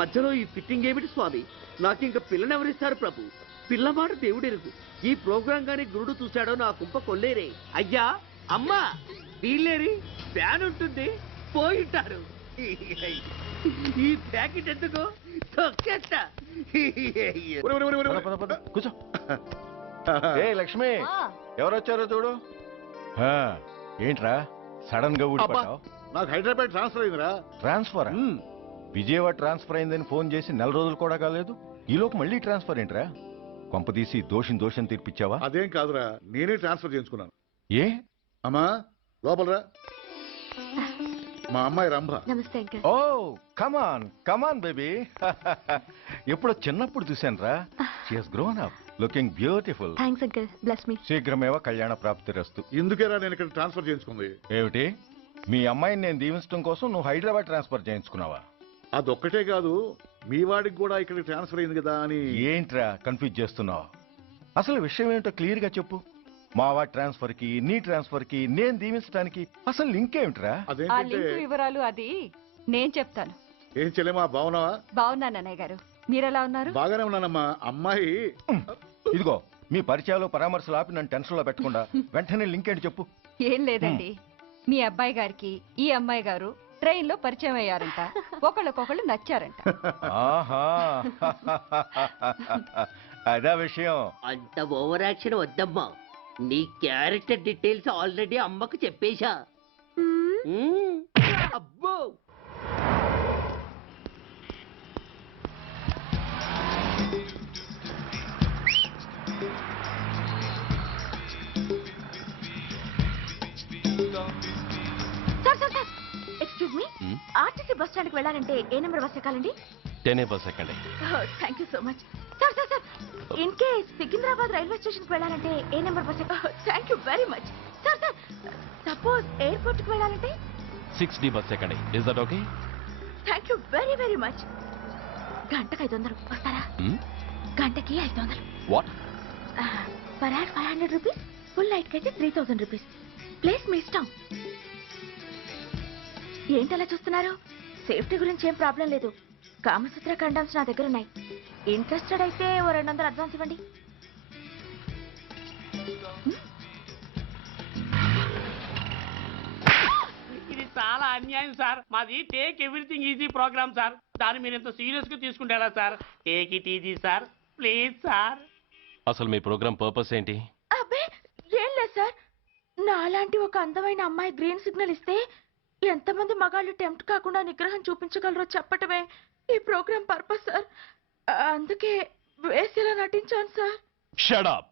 మధ్యలో ఈ ఫిట్టింగ్ ఏమిటి స్వామి? నాకింక పిల్లనెవరిస్తారు ప్రభు? పిల్లమాట దేవుడెరుగు. ఈ ప్రోగ్రాం గాని గురుడు చూశాడో నా కుంప కొల్లేరే. అయ్యా, అమ్మా, వీళ్ళేరి ఫ్యాన్ ఉంటుంది, పోయింటారు. ఈ ప్యాకెట్ ఎందుకు తొక్కేస్తా. కూర్చో. ఏ లక్ష్మి, ఎవరొచ్చారో చూడు. ఏంట్రా సడన్ గా ఊడిపడ్డావు? నాకు హైదరాబాద్ ట్రాన్స్ఫర్ అయిందిరా. ట్రాన్స్ఫర్? విజయవాడ ట్రాన్స్ఫర్ అయిందని ఫోన్ చేసి 4 రోజులు కూడా కాలేదు. ఈలోపు మళ్ళీ ట్రాన్స్ఫర్ ఏంట్రా? కొంపదీసి దోషం తీర్పిచ్చావా? అదేం కాదురా, నేనే ట్రాన్స్ఫర్ చేయించుకున్నాను. ఏ? అమ్మా లోపలరా. మా అమ్మాయి రంభ. నమస్తే అంకల్. ఓ, కమాన్ బేబీ. ఎప్పుడో చిన్నప్పుడు చూశానురా. She has grown up, looking beautiful. Thanks uncle, bless me. శీఘ్రమేవ కళ్యాణ ప్రాప్తిరస్తు. ఇందుకేరా నేను ఇక్కడ ట్రాన్స్ఫర్ చేయించుకుంది. ఏమిటి? మీ అమ్మాయిని నేను దీవించడం కోసం నువ్వు హైదరాబాద్ ట్రాన్స్ఫర్ చేయించుకున్నావా? అదొక్కటే కాదు, మీ వాడికి కూడా ఇక్కడ ట్రాన్స్ఫర్ అయింది కదా అని. ఏంట్రా కన్ఫ్యూజ్ చేస్తున్నావు? అసలు విషయం ఏంటో క్లియర్ గా చెప్పు. మా వాడి ట్రాన్స్ఫర్ కి నీ ట్రాన్స్ఫర్ కి నేను దీవించడానికి అసలు లింక్ ఏమిట్రా? ఆ లింక్ వివరాలు అది నేను చెప్తాను. ఏం చెల్లెమా, బాగున్నావా? బాగున్నాను అన్నయ్య గారు, మీరెలా ఉన్నారు? బాగానే ఉన్నానమ్మా. అమ్మాయి ఇదిగో, మీ పరిచయాలు పరామర్శలు ఆపి నన్ను టెన్షన్ లో పెట్టకుండా వెంటనే లింక్ ఏంటి చెప్పు. ఏం లేదండి, మీ అబ్బాయి గారికి ఈ అమ్మాయి గారు ట్రైన్ లో పరిచయం అయ్యారంట, ఒకళ్ళకొకళ్ళు నచ్చారంట. ఆహా, అదా విషయం. అంత ఓవర్ యాక్షన్ వద్దమ్మా. నీ క్యారెక్టర్ డీటెయిల్స్ ఆల్రెడీ అమ్మకు చెప్పేశా. అబ్బో, sir sir sir excuse me RTC bus స్టాండ్కి వెళ్ళాలంటే ఏ నెంబర్ బస్ ఎక్కాలండి? 10 బస్ ఎక్కండి. Thank you so much. Sir sir sir in case Secunderabad railway స్టేషన్కి వెళ్ళాలంటే ఏ number bus thank you very much. Sir sir suppose ఎయిర్పోర్ట్కి వెళ్ళాలంటే 6D బస్ ఎక్కండి. Is that okay? Thank you very very much. గంటకి 500 వస్తారా? గంటకి 500. What? Per hour 500 rupees, full night కి అయితే 3000 రూపీస్. ప్లేస్ మీ ఇష్టం. ఏంటలా చూస్తున్నారు? సేఫ్టీ గురించి ఏం ప్రాబ్లం లేదు. కామసూత్ర కండమ్స్ నా దగ్గర ఉన్నాయి. ఇంట్రెస్టెడ్ అయితే ఓ 200 అడ్వాన్స్ ఇవ్వండి. ఇది చాలా అన్యాయం సార్. మాది take everything easy program sir. దాన్ని మీరు ఎంత సీరియస్ గా తీసుకుంటారా sir? Take it easy sir, please sir. అసలు మీ ప్రోగ్రామ్ పర్పస్ ఏంటి? అబ్బే ఏం లేదు సార్. నాలాంటి ఒక అందమైన అమ్మాయి గ్రీన్ సిగ్నల్ ఇస్తే ఎంతమంది మగాళ్ళు టెంప్ట్ కాకుండా నిగ్రహం చూపించగలరో చెప్పటమే ఈ ప్రోగ్రామ్ పర్పస్ సార్. అందుకే వేసేలా నటించాను సార్. Shut up.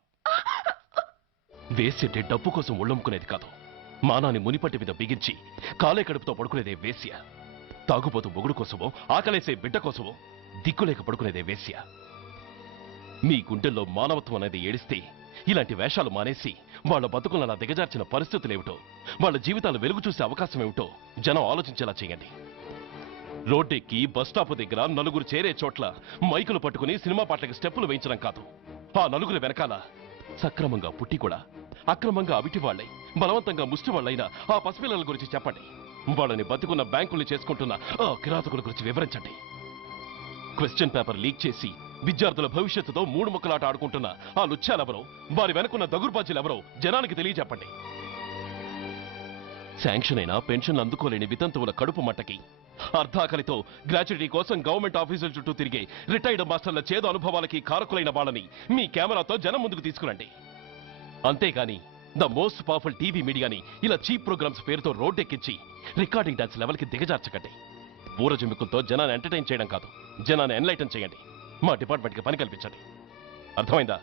వేసేటే డబ్బు కోసం ఒళ్ళొమ్ముకునేది కాదు. మానాన్ని మునిపట్టి మీద బిగించి కాలే కడుపుతో పడుకునేదే వేశ్య. తాగుబోతు మొగుడు కోసమో ఆకలేసే బిడ్డ కోసమో దిక్కులేక పడుకునేదే వేశ్య. మీ గుండెల్లో మానవత్వం అనేది ఏడిస్తే ఇలాంటి వేషాలు మానేసి వాళ్ళ బతుకులను అలా దిగజార్చిన పరిస్థితులేమిటో, వాళ్ళ జీవితాలు వెలుగు చూసే అవకాశం ఏమిటో జనం ఆలోచించేలా చేయండి. రోడ్డెక్కి బస్టాప్ దగ్గర నలుగురు చేరే చోట్ల మైకులు పట్టుకుని సినిమా పాటలకు స్టెప్పులు వేయించడం కాదు. ఆ నలుగురు వెనకాల సక్రమంగా పుట్టి కూడా అక్రమంగా అవిటి వాళ్ళై బలవంతంగా ముష్టి వాళ్ళైన ఆ పసిపిల్లల గురించి చెప్పండి. వాళ్ళని బతుకున్న బ్యాంకుల్ని చేసుకుంటున్న ఆ కిరాతకుల గురించి వివరించండి. క్వశ్చన్ పేపర్ లీక్ చేసి విద్యార్థుల భవిష్యత్తుతో 3 ముక్కలాట ఆడుకుంటున్న ఆ లుచ్చాలెవరో, వారి వెనుకున్న దగుర్బాజీలెవరో జనానికి తెలియజెప్పండి. శాంక్షన్ అయినా పెన్షన్లు అందుకోలేని వితంతువుల కడుపు మట్టకి, అర్ధాకలితో గ్రాట్యుటీ కోసం గవర్నమెంట్ ఆఫీసుల చుట్టూ తిరిగే రిటైర్డ్ మాస్టర్ల చేదు అనుభవాలకి కారకులైన వాళ్ళని మీ కెమెరాతో జనం ముందుకు తీసుకురండి. అంతేగాని ద మోస్ట్ పవర్ఫుల్ టీవీ మీడియాని ఇలా చీప్ ప్రోగ్రామ్స్ పేరుతో రోడ్డెక్కించి రికార్డింగ్ డాన్స్ లెవెల్కి దిగజార్చకండి. ఊరజుమికులతో జనాన్ని ఎంటర్టైన్ చేయడం కాదు, జనాన్ని ఎన్లైటన్ చేయండి. మా డిపార్ట్మెంట్కి పని కల్పించండి. అర్థమైందా?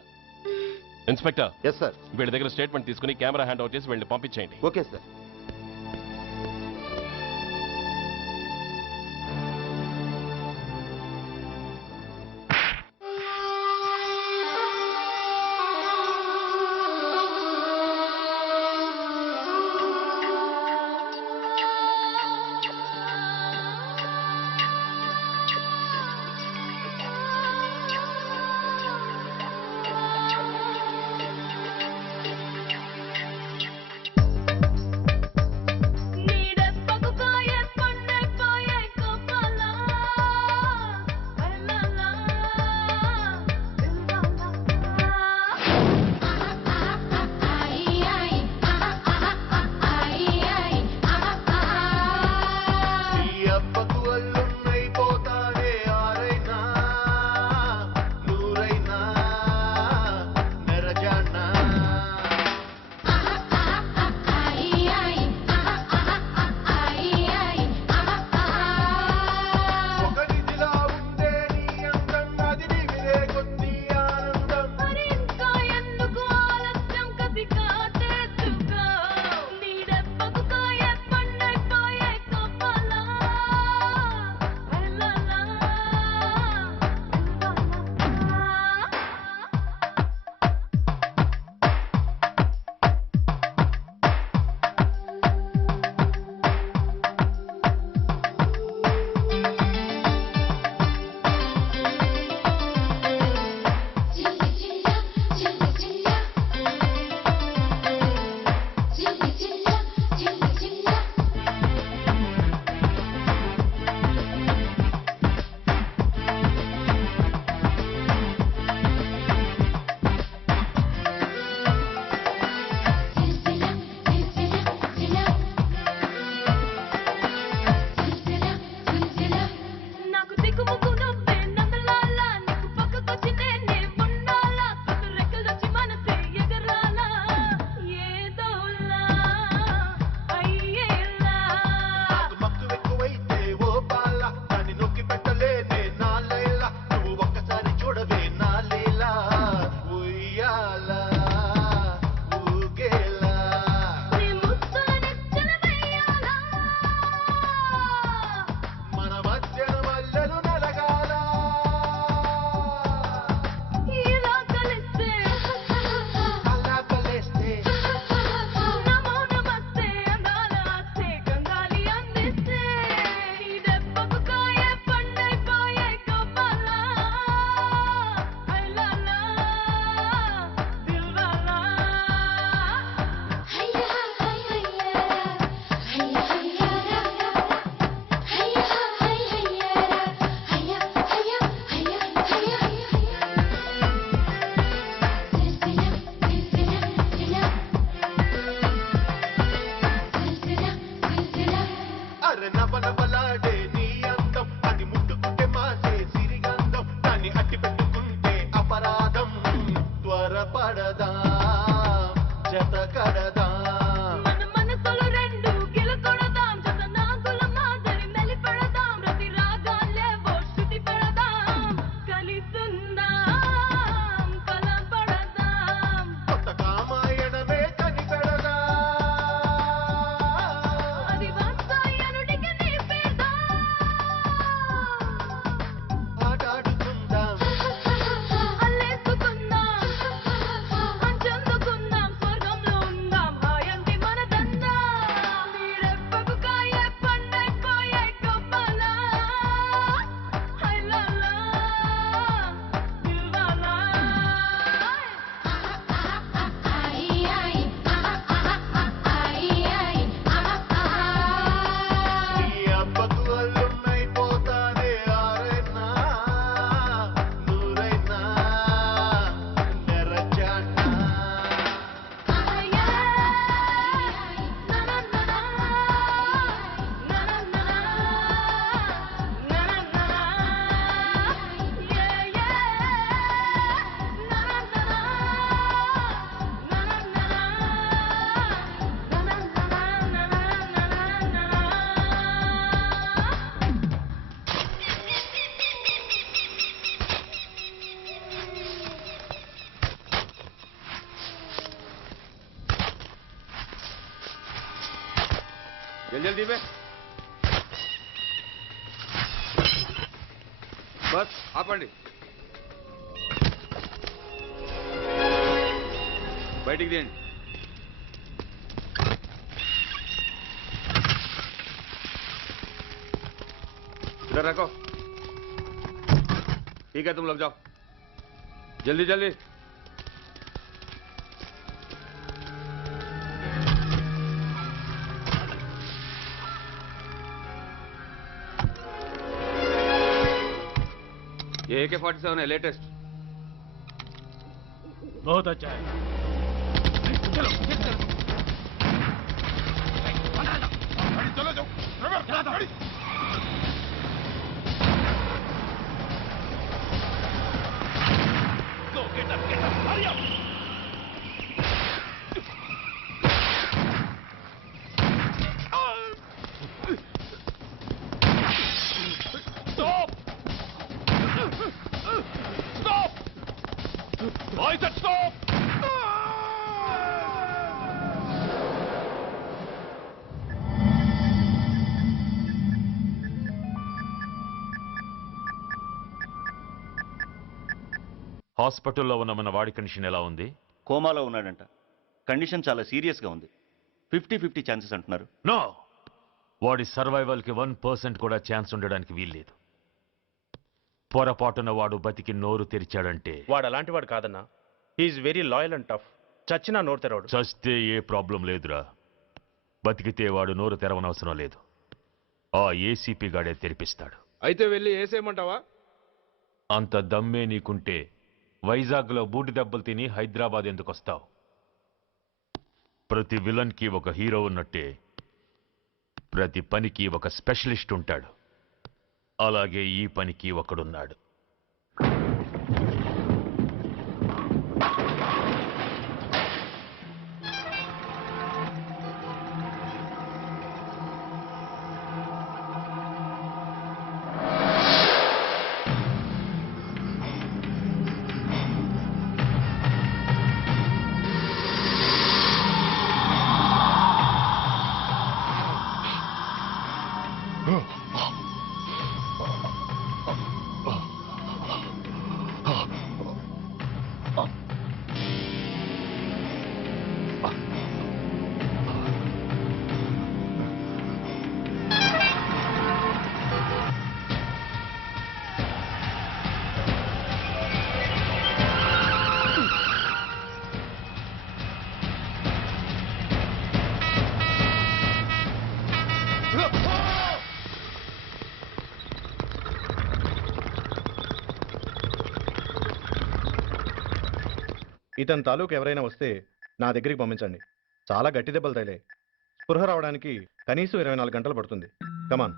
ఇన్స్పెక్టర్. Yes sir. వీళ్ళ దగ్గర స్టేట్మెంట్ తీసుకుని కెమెరా హ్యాండ్ అవుట్ చేసి వీళ్ళని పంపించేయండి. Okay sir. నవనవలాడే నీ అందం అది ముట్టుకుంటే మాసే సిరిగంధం దాన్ని అట్టి పెట్టుకుంటే అపరాధం త్వరపడదా జత కడదా మన మనసులు రెండు గిలకొడదాం జత నాగుల మాదిరి మెలిపెడదాం రతి రాగాలేవో శృతి పెడదాం కలిసుందాం కలపడదాం కొత్త కామాయణమే కనిపెడదా అది వాత్సాయనుడికి నేర్పేద్దాం ఆటాడుకుందాం అల్లేసుకుందాం అంచందుకుందాం స్వర్గంలో ఉందాం హాయంది మనదందా మీరెప్పకు కాయే పండైపోయే గొప్పలా హైలాలా దిల్వాలా నీ అబ్బకు అల్లున్నైపోతానే ఆరైనా నూరైనా నెరచానా जल्दी में बस ఆపండి బయటికి తీయండి इधर रखो ठीक है तुम लोग जाओ जल्दी जल्दी ये AK-47 है लेटेस्ट बहुत अच्छा है चलो Stop! Stop! I said stop! హాస్పిటల్లో ఉన్న మన వాడి కండిషన్ ఎలా ఉంది? కోమాలో ఉన్నాడంట. కండిషన్ చాలా సీరియస్గా ఉంది. 50-50 ఛాన్సెస్ అంటున్నారు. నో, వాడి సర్వైవల్కి 1% కూడా ఛాన్స్ ఉండడానికి వీల్లేదు. పొరపాటున వాడు బతికి నోరు తెరిచాడంటే వాడు అలాంటి వాడు కాదన్నా. He is very loyal and tough. చచ్చినా నోరు తెరవడు. చస్తే ఏ ప్రాబ్లం లేదురా. బతికితే వాడు నోరు తెరవనవసరం లేదు. ఆ ఏసీపీ గాడే తెరిపిస్తాడు. అయితే వెళ్ళి వేసేయమంటావా? అంత దమ్మే నీకుంటే వైజాగ్లో బూటి దెబ్బలు తిని హైదరాబాద్ ఎందుకు వస్తావు? ప్రతి విలన్కి ఒక హీరో ఉన్నట్టే ప్రతి పనికి ఒక స్పెషలిస్ట్ ఉంటాడు. అలాగే ఈ పనికి ఒకడున్నాడు. ఇతని తాలూకు ఎవరైనా వస్తే నా దగ్గరికి పంపించండి. చాలా గట్టి దెబ్బలు తగిలాయి. స్పృహ రావడానికి కనీసం 24 గంటలు పడుతుంది. కమాన్.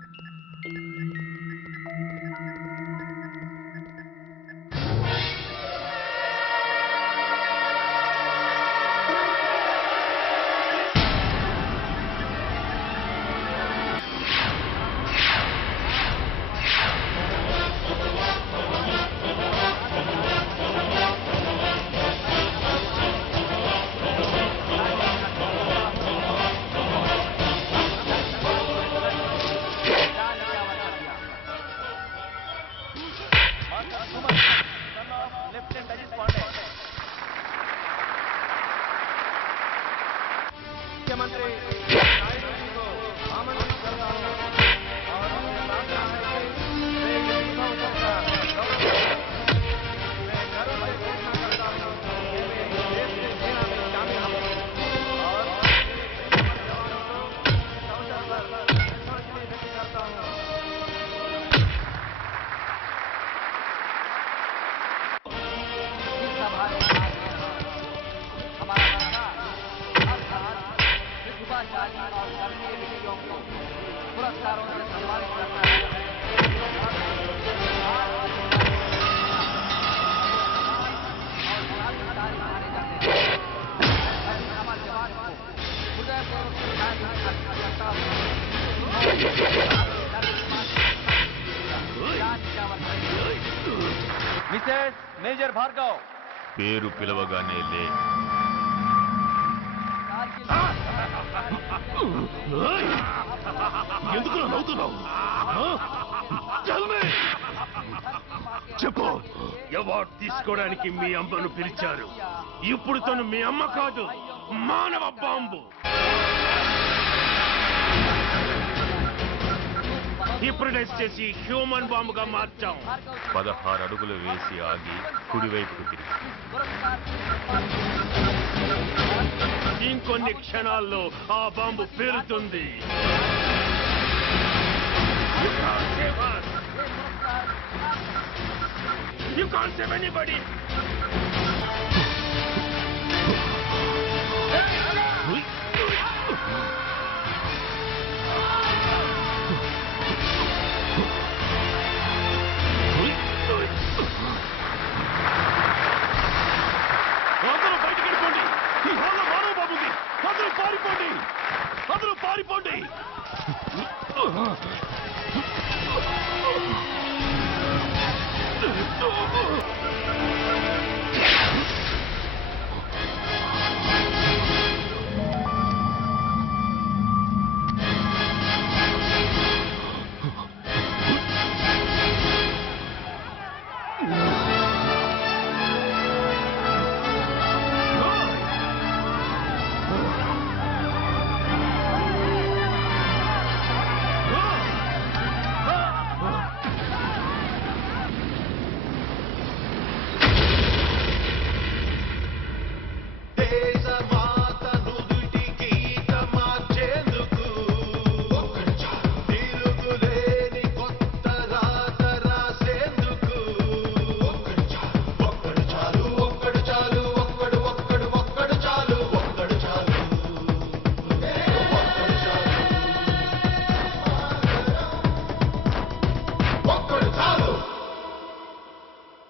Mrs major Bhargav. పేరు పిలవగానే లే. ఎందుకు నవ్వుతున్నావు? చెప్పు, అవార్డు తీసుకోవడానికి మీ అమ్మను పిలిచారు. ఇప్పుడు తను మీ అమ్మ కాదు, మానవ బాంబు. హిప్రటైజ్ చేసి హ్యూమన్ బాంబుగా మార్చాం. 16 అడుగులు వేసి ఆగి కుడివైపుకు తిరిగి ఇంకొన్ని క్షణాల్లో ఆ bomb పేలుతుంది. You can't save anybody. అందరూ బయటికి వెళ్ళిపోండి. ఈ హాల్లో మానవ బాబుంది. అందరూ పారిపోండి. అందరూ పారిపోండి.